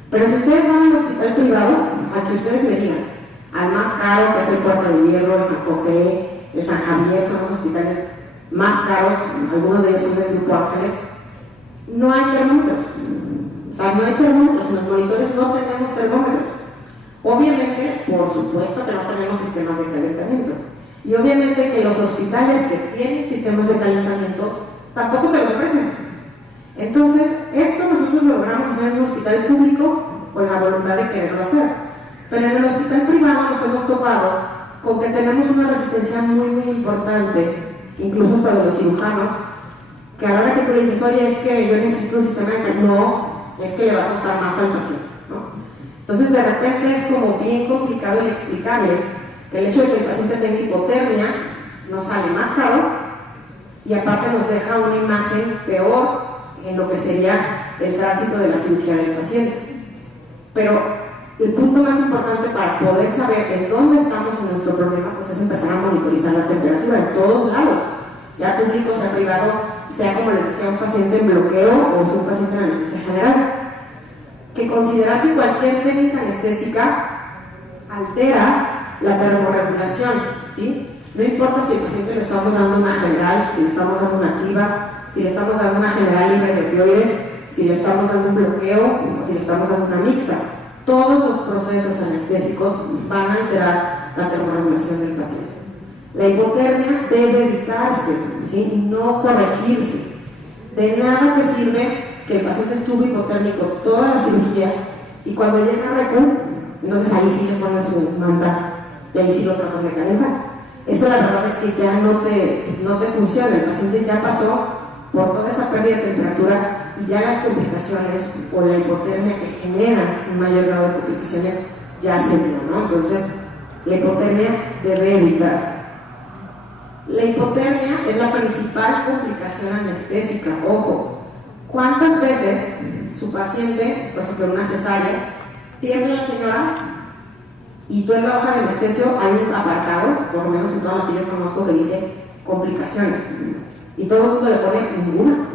Pero si ustedes van al hospital privado, al que ustedes me digan, al más caro, que es el Puerta de Hierro, el San José, el San Javier, son los hospitales más caros, algunos de ellos son del Grupo Ángeles, no hay termómetros. O sea, no hay termómetros, en los monitores no tenemos termómetros. Obviamente, por supuesto que no tenemos sistemas de calentamiento. Y obviamente que los hospitales que tienen sistemas de calentamiento tampoco te los ofrecen. Entonces, esto nosotros lo logramos hacer en un hospital público con la voluntad de quererlo hacer. Pero en el hospital privado nos hemos topado con que tenemos una resistencia muy, muy importante, incluso hasta de los cirujanos, que a la hora que tú le dices, oye, es que yo necesito un sistema de calentamiento, no, es que le va a costar más al paciente, ¿no? Entonces, de repente es como bien complicado el explicarle que el hecho de que el paciente tenga hipotermia nos sale más caro y aparte nos deja una imagen peor en lo que sería el tránsito de la cirugía del paciente. Pero el punto más importante para poder saber en dónde estamos en nuestro problema, pues es empezar a monitorizar la temperatura en todos lados, sea público, sea privado, sea como les decía, un paciente en bloqueo o sea un paciente en anestesia general. Que considerar que cualquier técnica anestésica altera la termorregulación, ¿sí? No importa si el paciente le estamos dando una general, si le estamos dando una activa, si le estamos dando una general libre de opioides, si le estamos dando un bloqueo o si le estamos dando una mixta. Todos los procesos anestésicos van a alterar la termorregulación del paciente. La hipotermia debe evitarse, ¿sí? No corregirse. De nada te sirve que el paciente estuvo hipotérmico toda la cirugía y cuando llega a RECU, entonces ahí sí le ponen su manta y ahí sí lo tratan de calentar. Eso la verdad es que ya no te funciona, el paciente ya pasó por toda esa pérdida de temperatura y ya las complicaciones o la hipotermia que generan un mayor grado de complicaciones ya se dio, ¿no? Entonces, la hipotermia debe evitarse. La hipotermia es la principal complicación anestésica, ojo. ¿Cuántas veces su paciente, por ejemplo en una cesárea, tiembla la señora y tú en la hoja de anestesio hay un apartado, por lo menos en todas las que yo conozco, que dice complicaciones y todo el mundo le pone ninguna?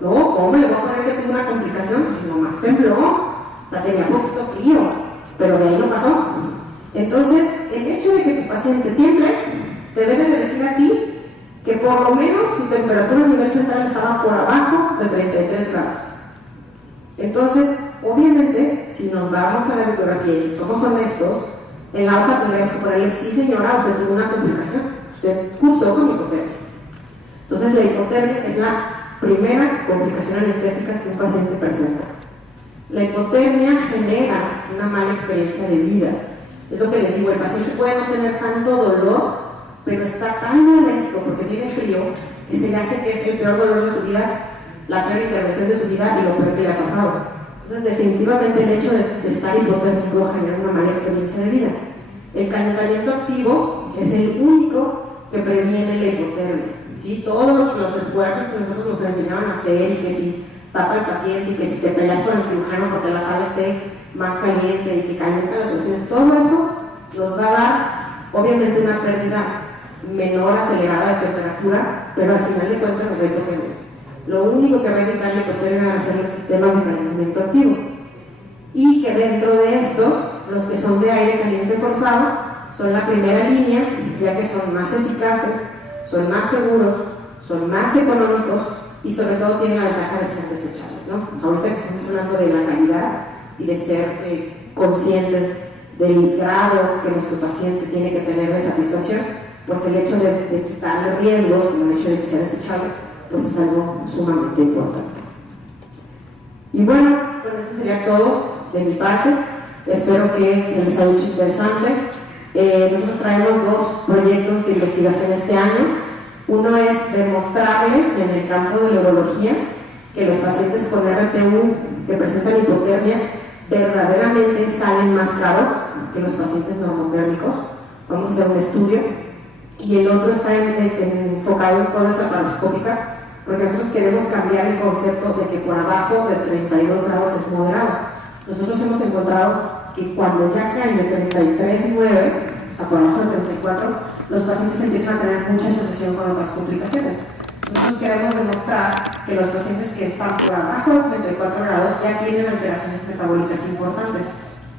No, ¿cómo le voy a poner que tuvo una complicación? Pues si nomás tembló, o sea, tenía poquito frío, pero de ahí no pasó. Entonces, el hecho de que tu paciente tiemble te debe de decir a ti que por lo menos su temperatura a nivel central estaba por abajo de 33 grados. Entonces, obviamente, si nos vamos a la bibliografía y si somos honestos, en la hoja tendríamos que ponerle, sí señora, usted tuvo una complicación, usted cursó con hipotermia. Entonces, la hipotermia es la primera complicación anestésica que un paciente presenta. La hipotermia genera una mala experiencia de vida. Es lo que les digo, el paciente puede no tener tanto dolor, pero está tan molesto porque tiene frío que se le hace que es el peor dolor de su vida, la peor intervención de su vida y lo peor que le ha pasado. Entonces, definitivamente el hecho de estar hipotérmico genera una mala experiencia de vida. El calentamiento activo es el único que previene la hipotermia, ¿sí? Todos los esfuerzos que nosotros nos enseñaban a hacer y que si tapa al paciente y que si te peleas con el cirujano porque la sala esté más caliente y que calienta las opciones, todo eso nos va a dar obviamente una pérdida menor acelerada de temperatura, pero al final de cuentas nos da hipotermia. Lo único que va a evitar la hipotermia van a ser los sistemas de calentamiento activo y que dentro de estos, los que son de aire caliente forzado son la primera línea, ya que son más eficaces, son más seguros, son más económicos y sobre todo tienen la ventaja de ser desechables, ¿no? Ahorita que estamos hablando de la calidad y de ser conscientes del grado que nuestro paciente tiene que tener de satisfacción, pues el hecho de quitarle riesgos, como el hecho de que sea desechable, pues es algo sumamente importante. Y bueno, con eso sería todo de mi parte. Espero que se les haya hecho interesante. Nosotros traemos dos proyectos de investigación este año. Uno es demostrarle en el campo de la urología que los pacientes con RTU que presentan hipotermia verdaderamente salen más caros que los pacientes normotérmicos. Vamos a hacer un estudio. Y el otro está enfocado en cosas laparoscópicas, porque nosotros queremos cambiar el concepto de que por abajo de 32 grados es moderado. Nosotros hemos encontrado que cuando ya caen de 33,9, o sea, por abajo de 34, los pacientes empiezan a tener mucha asociación con otras complicaciones. Nosotros queremos demostrar que los pacientes que están por abajo de 34 grados ya tienen alteraciones metabólicas importantes,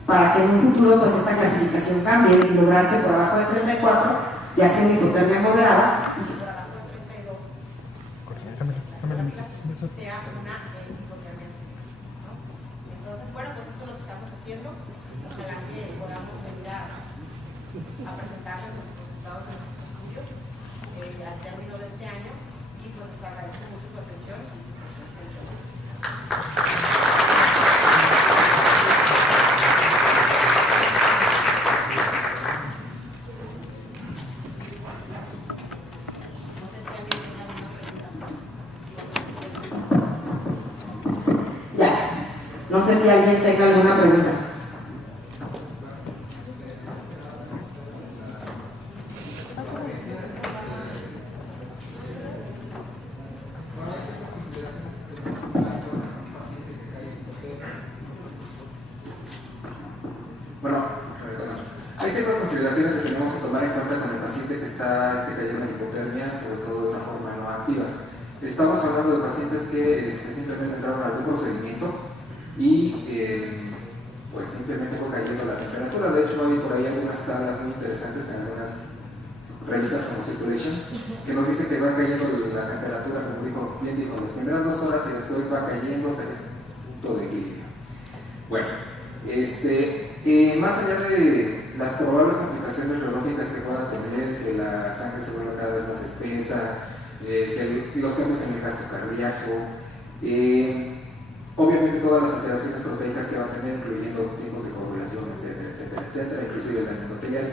para que en un futuro pues esta clasificación cambie y lograr que por abajo de 34 ya sea una hipotermia moderada y que por abajo de 32 sea una haciendo. Ojalá que podamos venir a presentarles nuestros resultados de nuestros estudios al término de este año, y pues les agradezco mucho su atención y su presencia. No sé si alguien tenga alguna pregunta. Bueno, hay ciertas consideraciones que tenemos que tomar en cuenta con el paciente que está cayendo en hipotermia, sobre todo de una forma no activa. Estamos hablando de pacientes que simplemente entraron a algún procedimiento y pues simplemente fue cayendo la temperatura. De hecho, hay por ahí algunas tablas muy interesantes en algunas revistas como Circulation que nos dicen que va cayendo la temperatura, como bien dijo, las primeras 2 horas y después va cayendo hasta el punto de equilibrio. Bueno, más allá de las probables complicaciones neurológicas que pueda tener, que la sangre se vuelva cada vez más espesa, que los cambios en el gasto cardíaco, obviamente todas las alteraciones proteicas que va a tener, incluyendo tipos de coagulación, etcétera, etcétera, etcétera, inclusive el daño endotelial.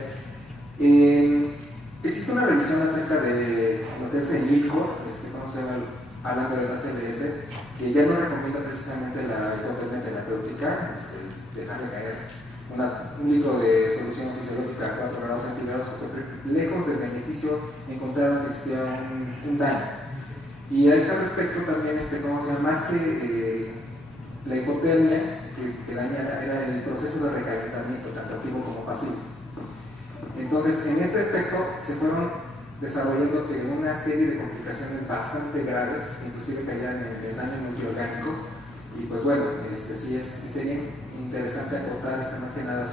Existe una revisión acerca de lo que es el ILCO, ¿cómo se llama? Hablando de la CLS, que ya no recomienda precisamente la hipotermia terapéutica, dejarle caer un litro de solución fisiológica a 4 grados centígrados, porque lejos del beneficio encontraron que existía un daño. Y a este respecto también, ¿cómo se llama? Más que la hipotermia que dañara, era el proceso de recalentamiento, tanto activo como pasivo. Entonces, en este aspecto se fueron desarrollando que una serie de complicaciones bastante graves, inclusive caían en el daño multiorgánico, y pues bueno, sí sería interesante aportar más que nada a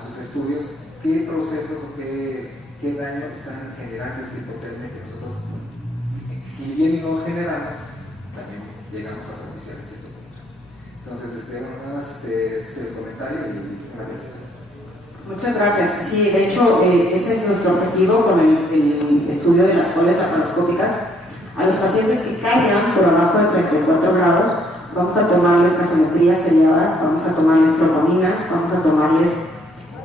sus estudios qué procesos o qué daño están generando esta hipotermia que nosotros, si bien no generamos, también llegamos a propiciar en cierto punto. Entonces, nada más es el comentario y una gracias. Muchas gracias. Sí, de hecho, ese es nuestro objetivo con el estudio de las colas laparoscópicas. A los pacientes que caigan por abajo de 34 grados, vamos a tomarles gasometrías seriadas, vamos a tomarles troponinas, vamos a tomarles...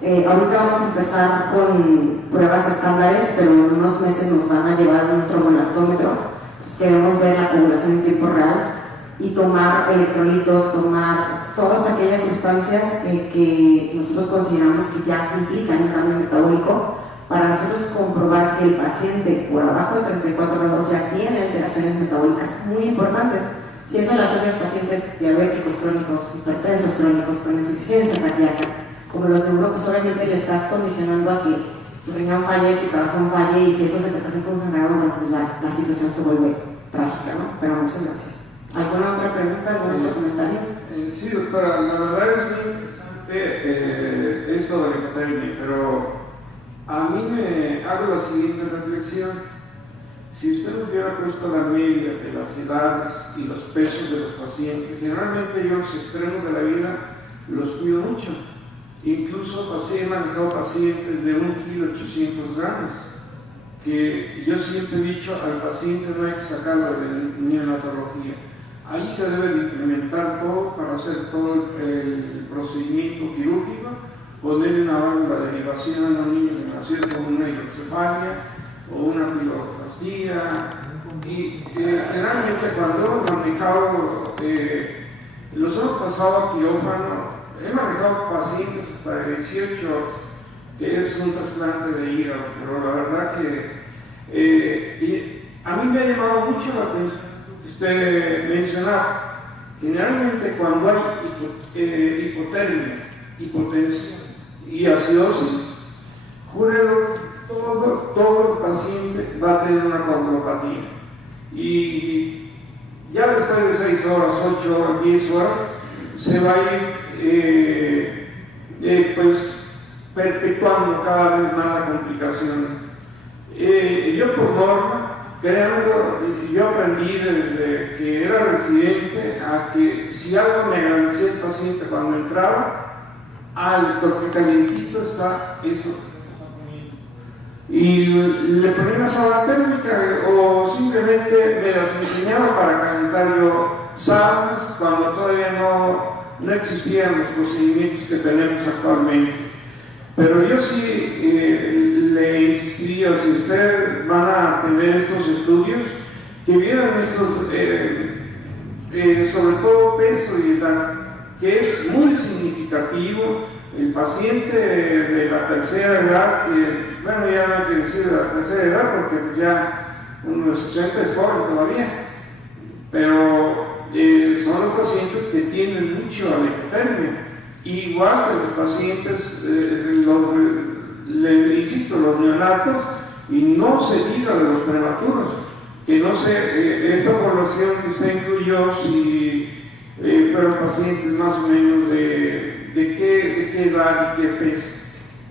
ahorita vamos a empezar con pruebas estándares, pero en unos meses nos van a llevar un tromboelastómetro. Entonces queremos ver la coagulación en tiempo real y tomar electrolitos, tomar todas aquellas sustancias que nosotros consideramos que ya implican un cambio metabólico, para nosotros comprobar que el paciente por abajo de 34 grados ya tiene alteraciones metabólicas muy importantes. Si eso lo asocias a pacientes diabéticos crónicos, hipertensos crónicos, con insuficiencia cardíaca, como los neurólogos, obviamente le estás condicionando a que su riñón falle, su corazón falle, y si eso se te presenta un sangrado, bueno, pues ya la situación se vuelve trágica, ¿no? Pero muchas gracias. ¿Alguna otra pregunta, algún otro comentario? Sí, doctora, la verdad es muy interesante esto de la hipotermia, pero a mí me hago la siguiente reflexión. Si usted hubiera puesto la media de las edades y los pesos de los pacientes, generalmente yo los extremos de la vida los cuido mucho. Incluso he manejado pacientes de 1,8 kg, que yo siempre he dicho al paciente no hay que sacarlo de neonatología. Ahí se debe de implementar todo para hacer todo el procedimiento quirúrgico, ponerle una válvula de elevación a los niños que nacieron con una hidrocefalia o una piloplastía. Y generalmente cuando hemos manejado, los hemos pasado a quirófano, he manejado pacientes hasta de 18 horas, que es un trasplante de hígado, pero la verdad que a mí me ha llamado mucho la atención que usted mencionaba. Generalmente cuando hay hipotermia, hipotensión y acidosis, júrelo, todo el paciente va a tener una coagulopatía. Y ya después de 6 horas, 8 horas, 10 horas, se va a ir pues, perpetuando cada vez más la complicación. Yo por norma creando, yo aprendí desde que era residente a que si algo me agradecía el paciente cuando entraba, alto, que calientito está eso. Y le ponía una sábana térmica o simplemente me las enseñaba para calentar yo sábanas cuando todavía no existían los procedimientos que tenemos actualmente. Pero yo sí le insistiría, si ustedes van a tener estos estudios, que vieran estos, sobre todo peso y edad, que es muy significativo. El paciente de la tercera edad, que, bueno, ya no hay que decir de la tercera edad porque ya unos 60 es joven todavía, pero son los pacientes que tienen mucho a la hipotermia, igual que los pacientes, insisto, los neonatos, y no se diga de los prematuros, que no sé, esta población que usted incluyó, si fueron pacientes más o menos de qué edad y qué peso.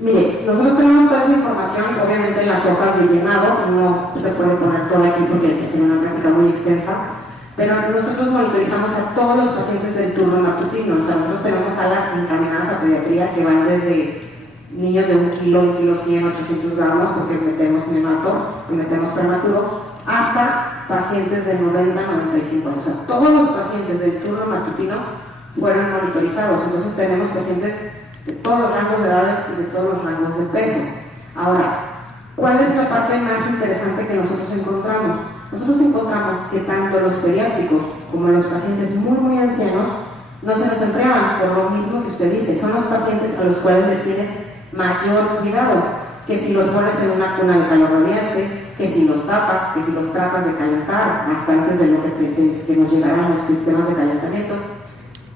Mire, nosotros tenemos toda esa información, obviamente en las hojas de llenado, no se puede poner todo aquí porque sería una práctica muy extensa, pero nosotros monitorizamos a todos los pacientes del turno matutino. O sea, nosotros tenemos salas encaminadas a pediatría que van desde niños de 1 kilo, 1 800 gramos, porque metemos neonato y metemos prematuro, hasta pacientes de 90, 95 años. O sea, todos los pacientes del turno matutino fueron monitorizados. Entonces tenemos pacientes de todos los rangos de edades y de todos los rangos de peso. Ahora, ¿cuál es la parte más interesante que nosotros encontramos? Nosotros encontramos que tanto los pediátricos como los pacientes muy ancianos no se nos enfriaban, por lo mismo que usted dice. Son los pacientes a los cuales les tienes mayor cuidado, que si los pones en una cuna de calor radiante, que si los tapas, que si los tratas de calentar hasta antes de lo que nos llegaran los sistemas de calentamiento.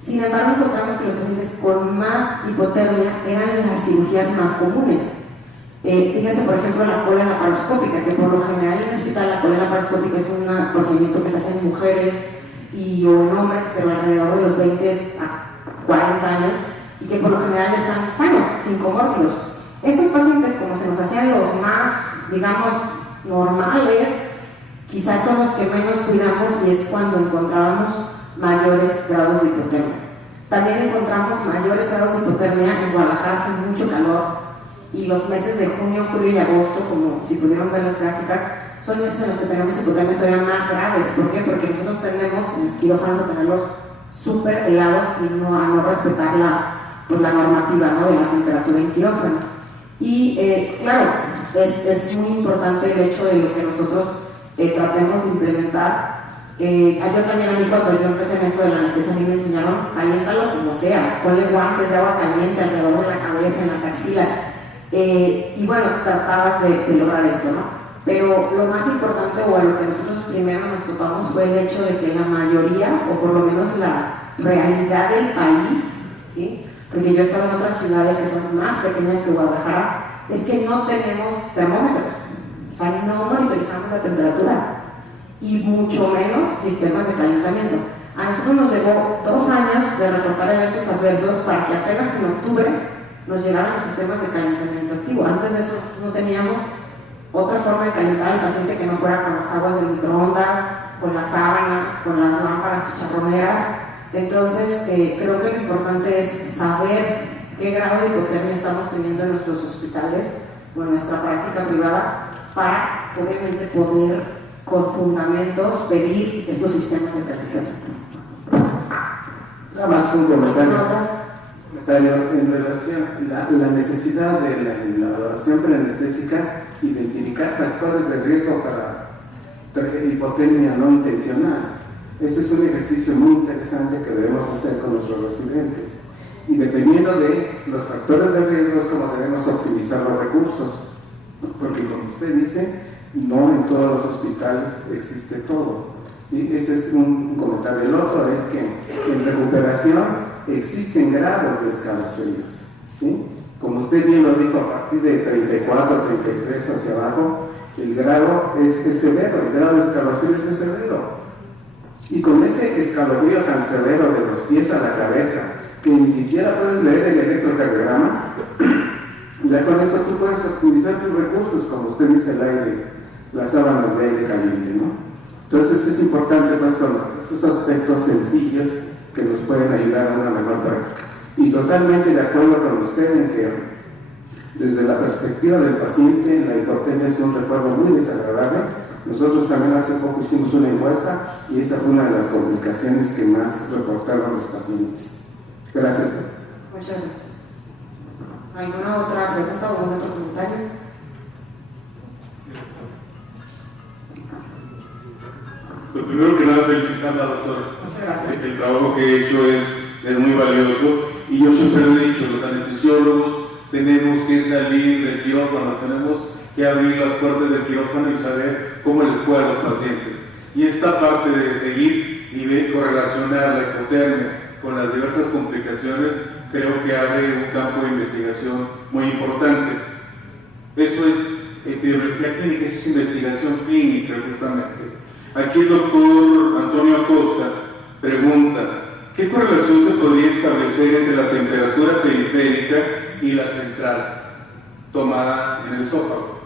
Sin embargo, encontramos que los pacientes con más hipotermia eran las cirugías más comunes. Fíjense, por ejemplo, la cola laparoscópica, que por lo general en el hospital la cola laparoscópica es un procedimiento que se hace en mujeres o en hombres, pero alrededor de los 20 a 40 años, y que por lo general están sanos, sin comórbidos. Esos pacientes, como se nos hacían los más, digamos, normales, quizás son los que menos cuidamos, y es cuando encontrábamos mayores grados de hipotermia. También encontramos mayores grados de hipotermia en Guadalajara, hace mucho calor, y los meses de junio, julio y agosto, como si pudieron ver las gráficas, son meses en los que tenemos hipotermias todavía más graves. ¿Por qué? Porque nosotros tendemos en los quirófanos a tenerlos súper helados y a no respetar la normativa, ¿no?, de la temperatura en quirófano. Y claro, es muy importante el hecho de lo que nosotros tratemos de implementar. Yo también, a mí, cuando yo empecé en esto de la anestesia, a mí me enseñaron, caliéntalo como sea, ponle guantes de agua caliente alrededor de la cabeza, en las axilas, y bueno, tratabas de lograr esto, ¿no? Pero lo más importante, o a lo que nosotros primero nos topamos, fue el hecho de que la mayoría, o por lo menos la realidad del país, ¿sí?, porque yo he estado en otras ciudades que son más pequeñas que Guadalajara, es que no tenemos termómetros, o sea, no monitorizamos la temperatura, y mucho menos sistemas de calentamiento. A nosotros nos llevó 2 años de reportar eventos adversos para que apenas en octubre nos llegaran los sistemas de calentamiento activo. Antes de eso no teníamos otra forma de calentar al paciente que no fuera con las aguas de microondas, con las sábanas, con las lámparas chicharroneras. Entonces creo que lo importante es saber qué grado de hipotermia estamos teniendo en nuestros hospitales o en nuestra práctica privada, para obviamente poder con fundamentos pedir estos sistemas de calentamiento. Nada más un comentario en relación a la necesidad de la valoración preanestésica, identificar factores de riesgo para hipotermia no intencional. Ese es un ejercicio muy interesante que debemos hacer con nuestros residentes, y dependiendo de los factores de riesgo es como debemos optimizar los recursos, porque como usted dice, no en todos los hospitales existe todo, ¿sí? Ese es un comentario. El otro es que en recuperación existen grados de escalofríos, ¿sí? Como usted bien lo dijo, a partir de 34, 33 hacia abajo, el grado es severo, el grado de escalofríos es severo. Y con ese escalofrío tan severo de los pies a la cabeza, que ni siquiera puedes leer el electrocardiograma, ya con eso tú puedes optimizar tus recursos, como usted dice, el aire las sábanas de aire caliente, ¿no? Entonces es importante pues estos aspectos sencillos que nos pueden ayudar a una mejor práctica. Y totalmente de acuerdo con usted en que desde la perspectiva del paciente la hipotermia es un recuerdo muy desagradable. Nosotros también hace poco hicimos una encuesta y esa fue una de las complicaciones que más reportaron los pacientes. Gracias. Muchas gracias. ¿Alguna otra pregunta o algún otro comentario? Lo primero que nada, felicitarla, doctora. Muchas gracias. El trabajo que he hecho es muy valioso y yo siempre lo he dicho, los anestesiólogos tenemos que salir del quirófano, tenemos que abrir las puertas del quirófano y saber cómo les fue a los pacientes. Y esta parte de seguir y correlacionar la hipotermia con las diversas complicaciones, creo que abre un campo de investigación muy importante. Eso es epidemiología clínica, eso es investigación clínica justamente. Aquí el doctor Antonio Acosta pregunta, ¿qué correlación se podría establecer entre la temperatura periférica y la central tomada en el esófago?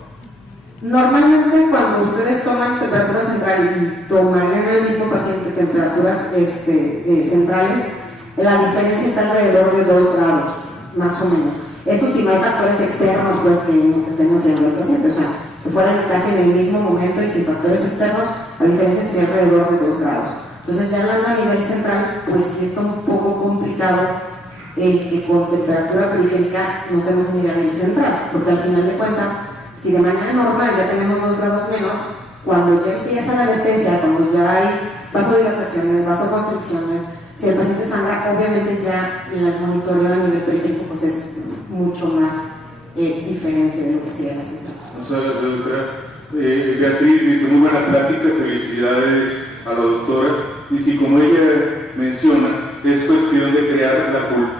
Normalmente cuando ustedes toman temperatura central y toman en el mismo paciente temperaturas centrales, la diferencia está alrededor de 2 grados, más o menos. Eso si no hay factores externos pues que nos estén enfriando al paciente, o sea, que fueran casi en el mismo momento y sin factores externos, la diferencia sería alrededor de 2 grados. Entonces ya a nivel central, pues sí está un poco complicado que con temperatura periférica nos demos una idea del central, porque al final de cuentas, si de manera normal ya tenemos 2 grados menos, cuando ya empieza la anestesia, cuando ya hay vasodilataciones, vasoconstricciones, si el paciente sangra, obviamente ya el monitoreo a nivel periférico pues es mucho más diferente de lo que sería la central. Muchas gracias, doctora. Beatriz dice, muy buena plática, felicidades a la doctora. Y si como ella menciona, es cuestión de crear la cultura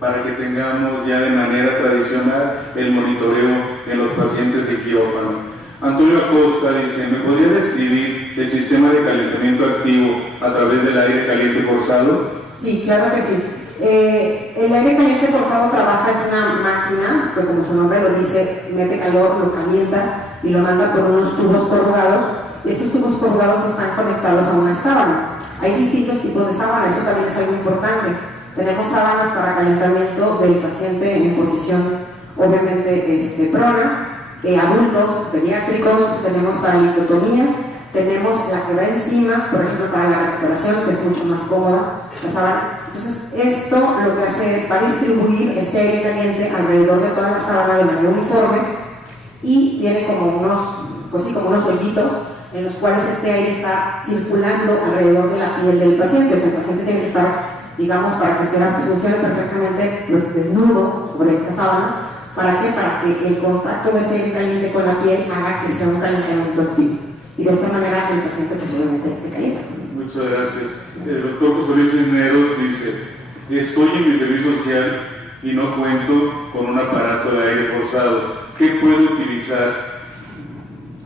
para que tengamos ya de manera tradicional el monitoreo en los pacientes de quirófano. Antonio Acosta dice, ¿me podría describir el sistema de calentamiento activo a través del aire caliente forzado? Sí, claro que sí. El aire caliente forzado trabaja, es una máquina que como su nombre lo dice, mete calor, lo calienta y lo manda por unos tubos corrugados. Estos tubos corrugados están conectados a una sábana. Hay distintos tipos de sábana, eso también es algo importante. Tenemos sábanas para calentamiento del paciente en posición obviamente prona, adultos, pediátricos, tenemos para litotomía, tenemos la que va encima, por ejemplo para la recuperación, que es mucho más cómoda la sábana. Entonces esto lo que hace es para distribuir este aire caliente alrededor de toda la sábana de manera uniforme y tiene como unos hoyitos en los cuales este aire está circulando alrededor de la piel del paciente. O sea, el paciente tiene que estar, digamos, para que funcione perfectamente pues, desnudo sobre esta sábana. ¿Para qué? Para que el contacto de este aire caliente con la piel haga que sea un calentamiento activo. Y de esta manera el paciente pues obviamente se calienta. Muchas gracias. El doctor José Luis Cisneros dice, estoy en mi servicio social y no cuento con un aparato de aire forzado. ¿Qué puedo utilizar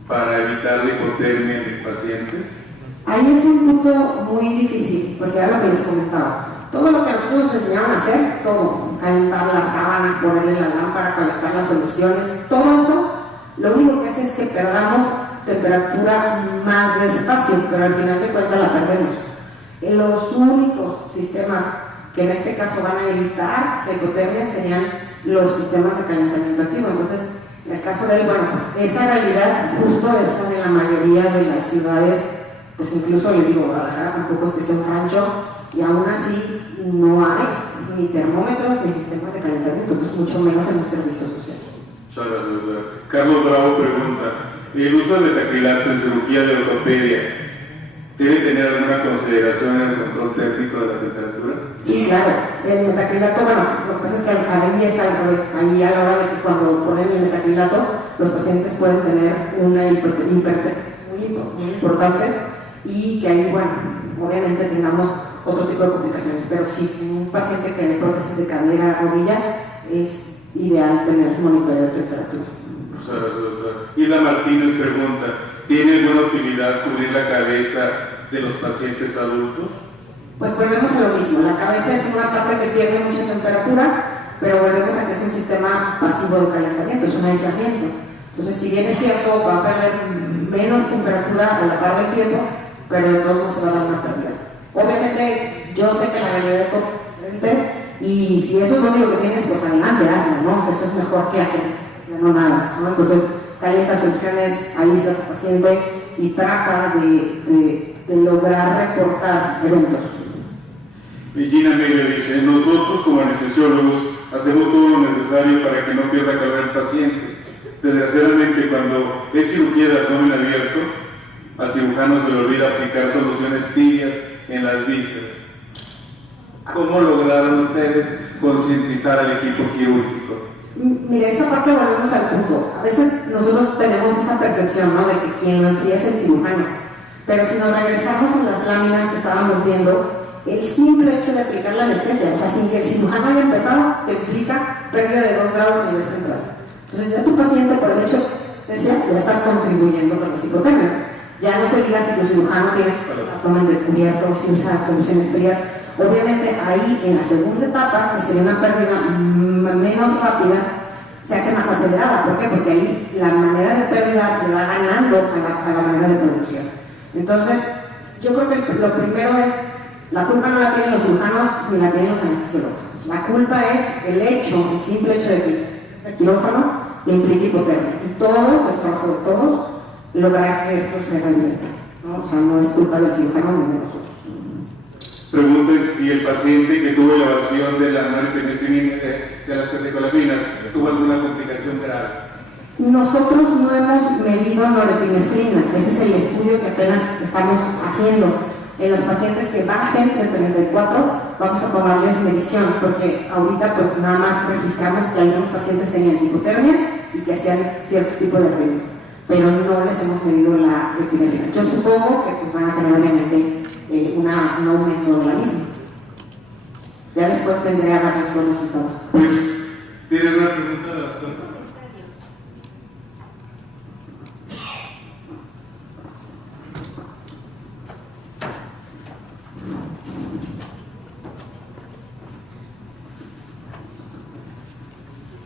para evitar la hipotermia en mis pacientes? Ahí es un punto muy difícil, porque era lo que les comentaba. Todo lo que nosotros nos enseñaron a hacer, todo, calentar las sábanas, ponerle la lámpara, calentar las soluciones, todo eso, lo único que hace es que perdamos temperatura más despacio, pero al final de cuentas la perdemos. Los únicos sistemas que en este caso van a evitar la hipotermia serían los sistemas de calentamiento activo. Entonces, en el caso de él, bueno, pues esa realidad justo es donde la mayoría de las ciudades, pues incluso les digo, Guadalajara tampoco es que sea un rancho, y aún así no hay ni termómetros ni sistemas de calentamiento, pues mucho menos en un servicio social. Muchas gracias, doctora. Carlos Bravo pregunta, ¿el uso del metacrilato en cirugía de ortopedia debe tener alguna consideración en el control técnico de la temperatura? Sí, claro. El metacrilato, bueno, lo que pasa es que ahí es al revés. Ahí a la hora de que cuando ponen el metacrilato, los pacientes pueden tener una hipertensión muy importante y que ahí, bueno, obviamente tengamos otro tipo de complicaciones. Pero sí, en un paciente que tiene prótesis de cadera, rodilla, es ideal tener monitoreo de temperatura. Muchas gracias, doctora. Hilda Martínez pregunta, ¿tiene alguna utilidad cubrir la cabeza de los pacientes adultos? Pues volvemos a lo mismo, la cabeza es una parte que pierde mucha temperatura, pero volvemos a que es un sistema pasivo de calentamiento, es un aislamiento. Entonces, si bien es cierto, va a perder menos temperatura a la par del tiempo, pero de todos modos se va a dar una pérdida. Obviamente, yo sé que la realidad de todo es diferente, y si eso es lo único que tienes, pues adelante, hazlo, ¿no? O sea, eso es mejor que no nada, ¿no? Entonces, calienta soluciones, aísla a tu paciente y trata de lograr reportar eventos. Gina Melia dice, nosotros como anestesiólogos hacemos todo lo necesario para que no pierda calor el paciente. Desgraciadamente, cuando es cirugía de abdomen abierto, al cirujano se le olvida aplicar soluciones tibias en las vísceras. ¿Cómo lograron ustedes concientizar al equipo quirúrgico? Mire, esa parte volvemos al punto. A veces nosotros tenemos esa percepción, ¿no?, de que quien lo enfría es el cirujano. Pero si nos regresamos a las láminas que estábamos viendo, el simple hecho de aplicar la anestesia, o sea, sin que el cirujano haya empezado, te implica pérdida de 2 grados a nivel central. Entonces ya tu paciente, por el hecho de anestesia, ya estás contribuyendo con la hipotermia. Ya no se diga si tu cirujano tiene abdomen descubierto, si usa soluciones frías. Obviamente ahí en la segunda etapa, que sería una pérdida menos rápida, se hace más acelerada. ¿Por qué? Porque ahí la manera de pérdida le va ganando a la manera de producción. Entonces, yo creo que lo primero es, la culpa no la tienen los cirujanos ni la tienen los anestesiólogos. La culpa es el simple hecho de que el quirófano le implica hipotermia. Y todos, es trabajo de todos, lograr que esto se revierta, ¿no? O sea, no es culpa del cirujano ni de nosotros. Pregunten si el paciente que tuvo elevación de la norepinefrina de las catecolaminas tuvo alguna complicación grave. Nosotros no hemos medido norepinefrina, ese es el estudio que apenas estamos haciendo. En los pacientes que bajen de 34 vamos a tomarles medición, porque ahorita pues nada más registramos que algunos pacientes tenían hipotermia y que hacían cierto tipo de arritmias, pero no les hemos medido la epinefrina. Yo supongo que pues van a tener obviamente un aumento de la misma. Ya después vendré a darles los resultados. Pues, ¿tiene una pregunta de la doctora?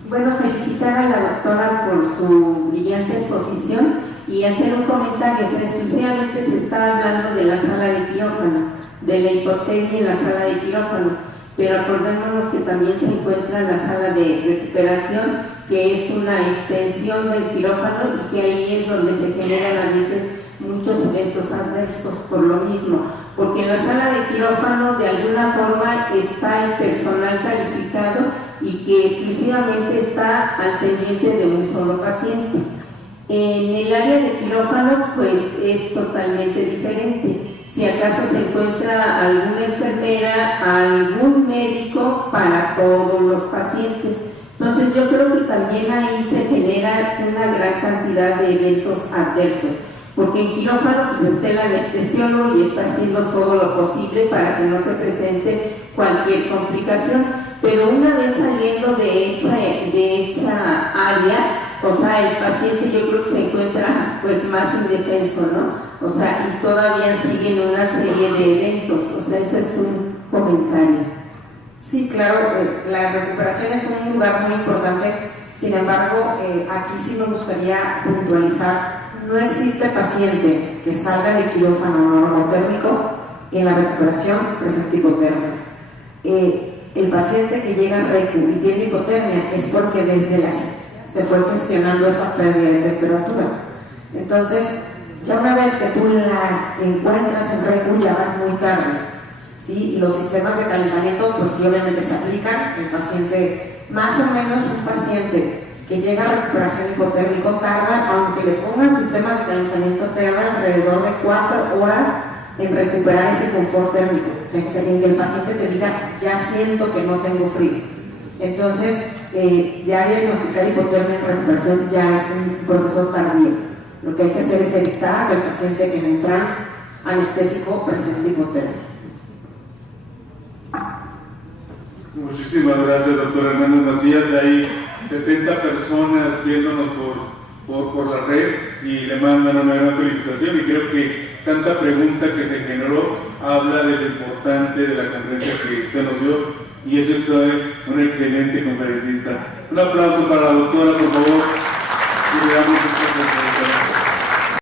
Bueno, felicitar a la doctora por su brillante exposición y hacer un comentario. O sea, exclusivamente se está hablando de la sala de quirófano, de la hipotermia en la sala de quirófano, pero acordémonos que también se encuentra la sala de recuperación, que es una extensión del quirófano y que ahí es donde se generan a veces muchos eventos adversos por lo mismo, porque en la sala de quirófano de alguna forma está el personal calificado y que exclusivamente está al pendiente de un solo paciente. En el área de quirófano pues es totalmente diferente. Si acaso se encuentra alguna enfermera, algún médico para todos los pacientes. Entonces yo creo que también ahí se genera una gran cantidad de eventos adversos, porque en quirófano pues está el anestesiólogo y está haciendo todo lo posible para que no se presente cualquier complicación, pero una vez saliendo de esa área, o sea, el paciente yo creo que se encuentra pues más indefenso, ¿no? O sea, y todavía siguen una serie de eventos, o sea, ese es un comentario. Sí, claro, la recuperación es un lugar muy importante, sin embargo, aquí sí me gustaría puntualizar, no existe paciente que salga de quirófano normotérmico y en la recuperación presente hipotermia. El paciente que llega a RECU y tiene hipotermia es porque desde la se fue gestionando esta pérdida de temperatura. Entonces, ya una vez que tú la encuentras en RECU, ya vas muy tarde, ¿sí? Los sistemas de calentamiento, pues sí, obviamente se aplican. El paciente, más o menos un paciente que llega a recuperación hipotérmico tarda, aunque le pongan sistemas de calentamiento, tarda alrededor de 4 horas en recuperar ese confort térmico, o sea, en que el paciente te diga, ya siento que no tengo frío. Entonces, ya diagnosticar hipotermia en recuperación ya es un proceso tardío. Lo que hay que hacer es evitar que el paciente en el trance anestésico presente hipotermia. Muchísimas gracias, doctor Hernández Macías. Hay 70 personas viéndonos por la red y le mandan una gran felicitación, y creo que tanta pregunta que se generó habla de lo importante de la conferencia que usted nos dio, y eso es un excelente conferencista. Un aplauso para la doctora, por favor, y le damos esta presentación.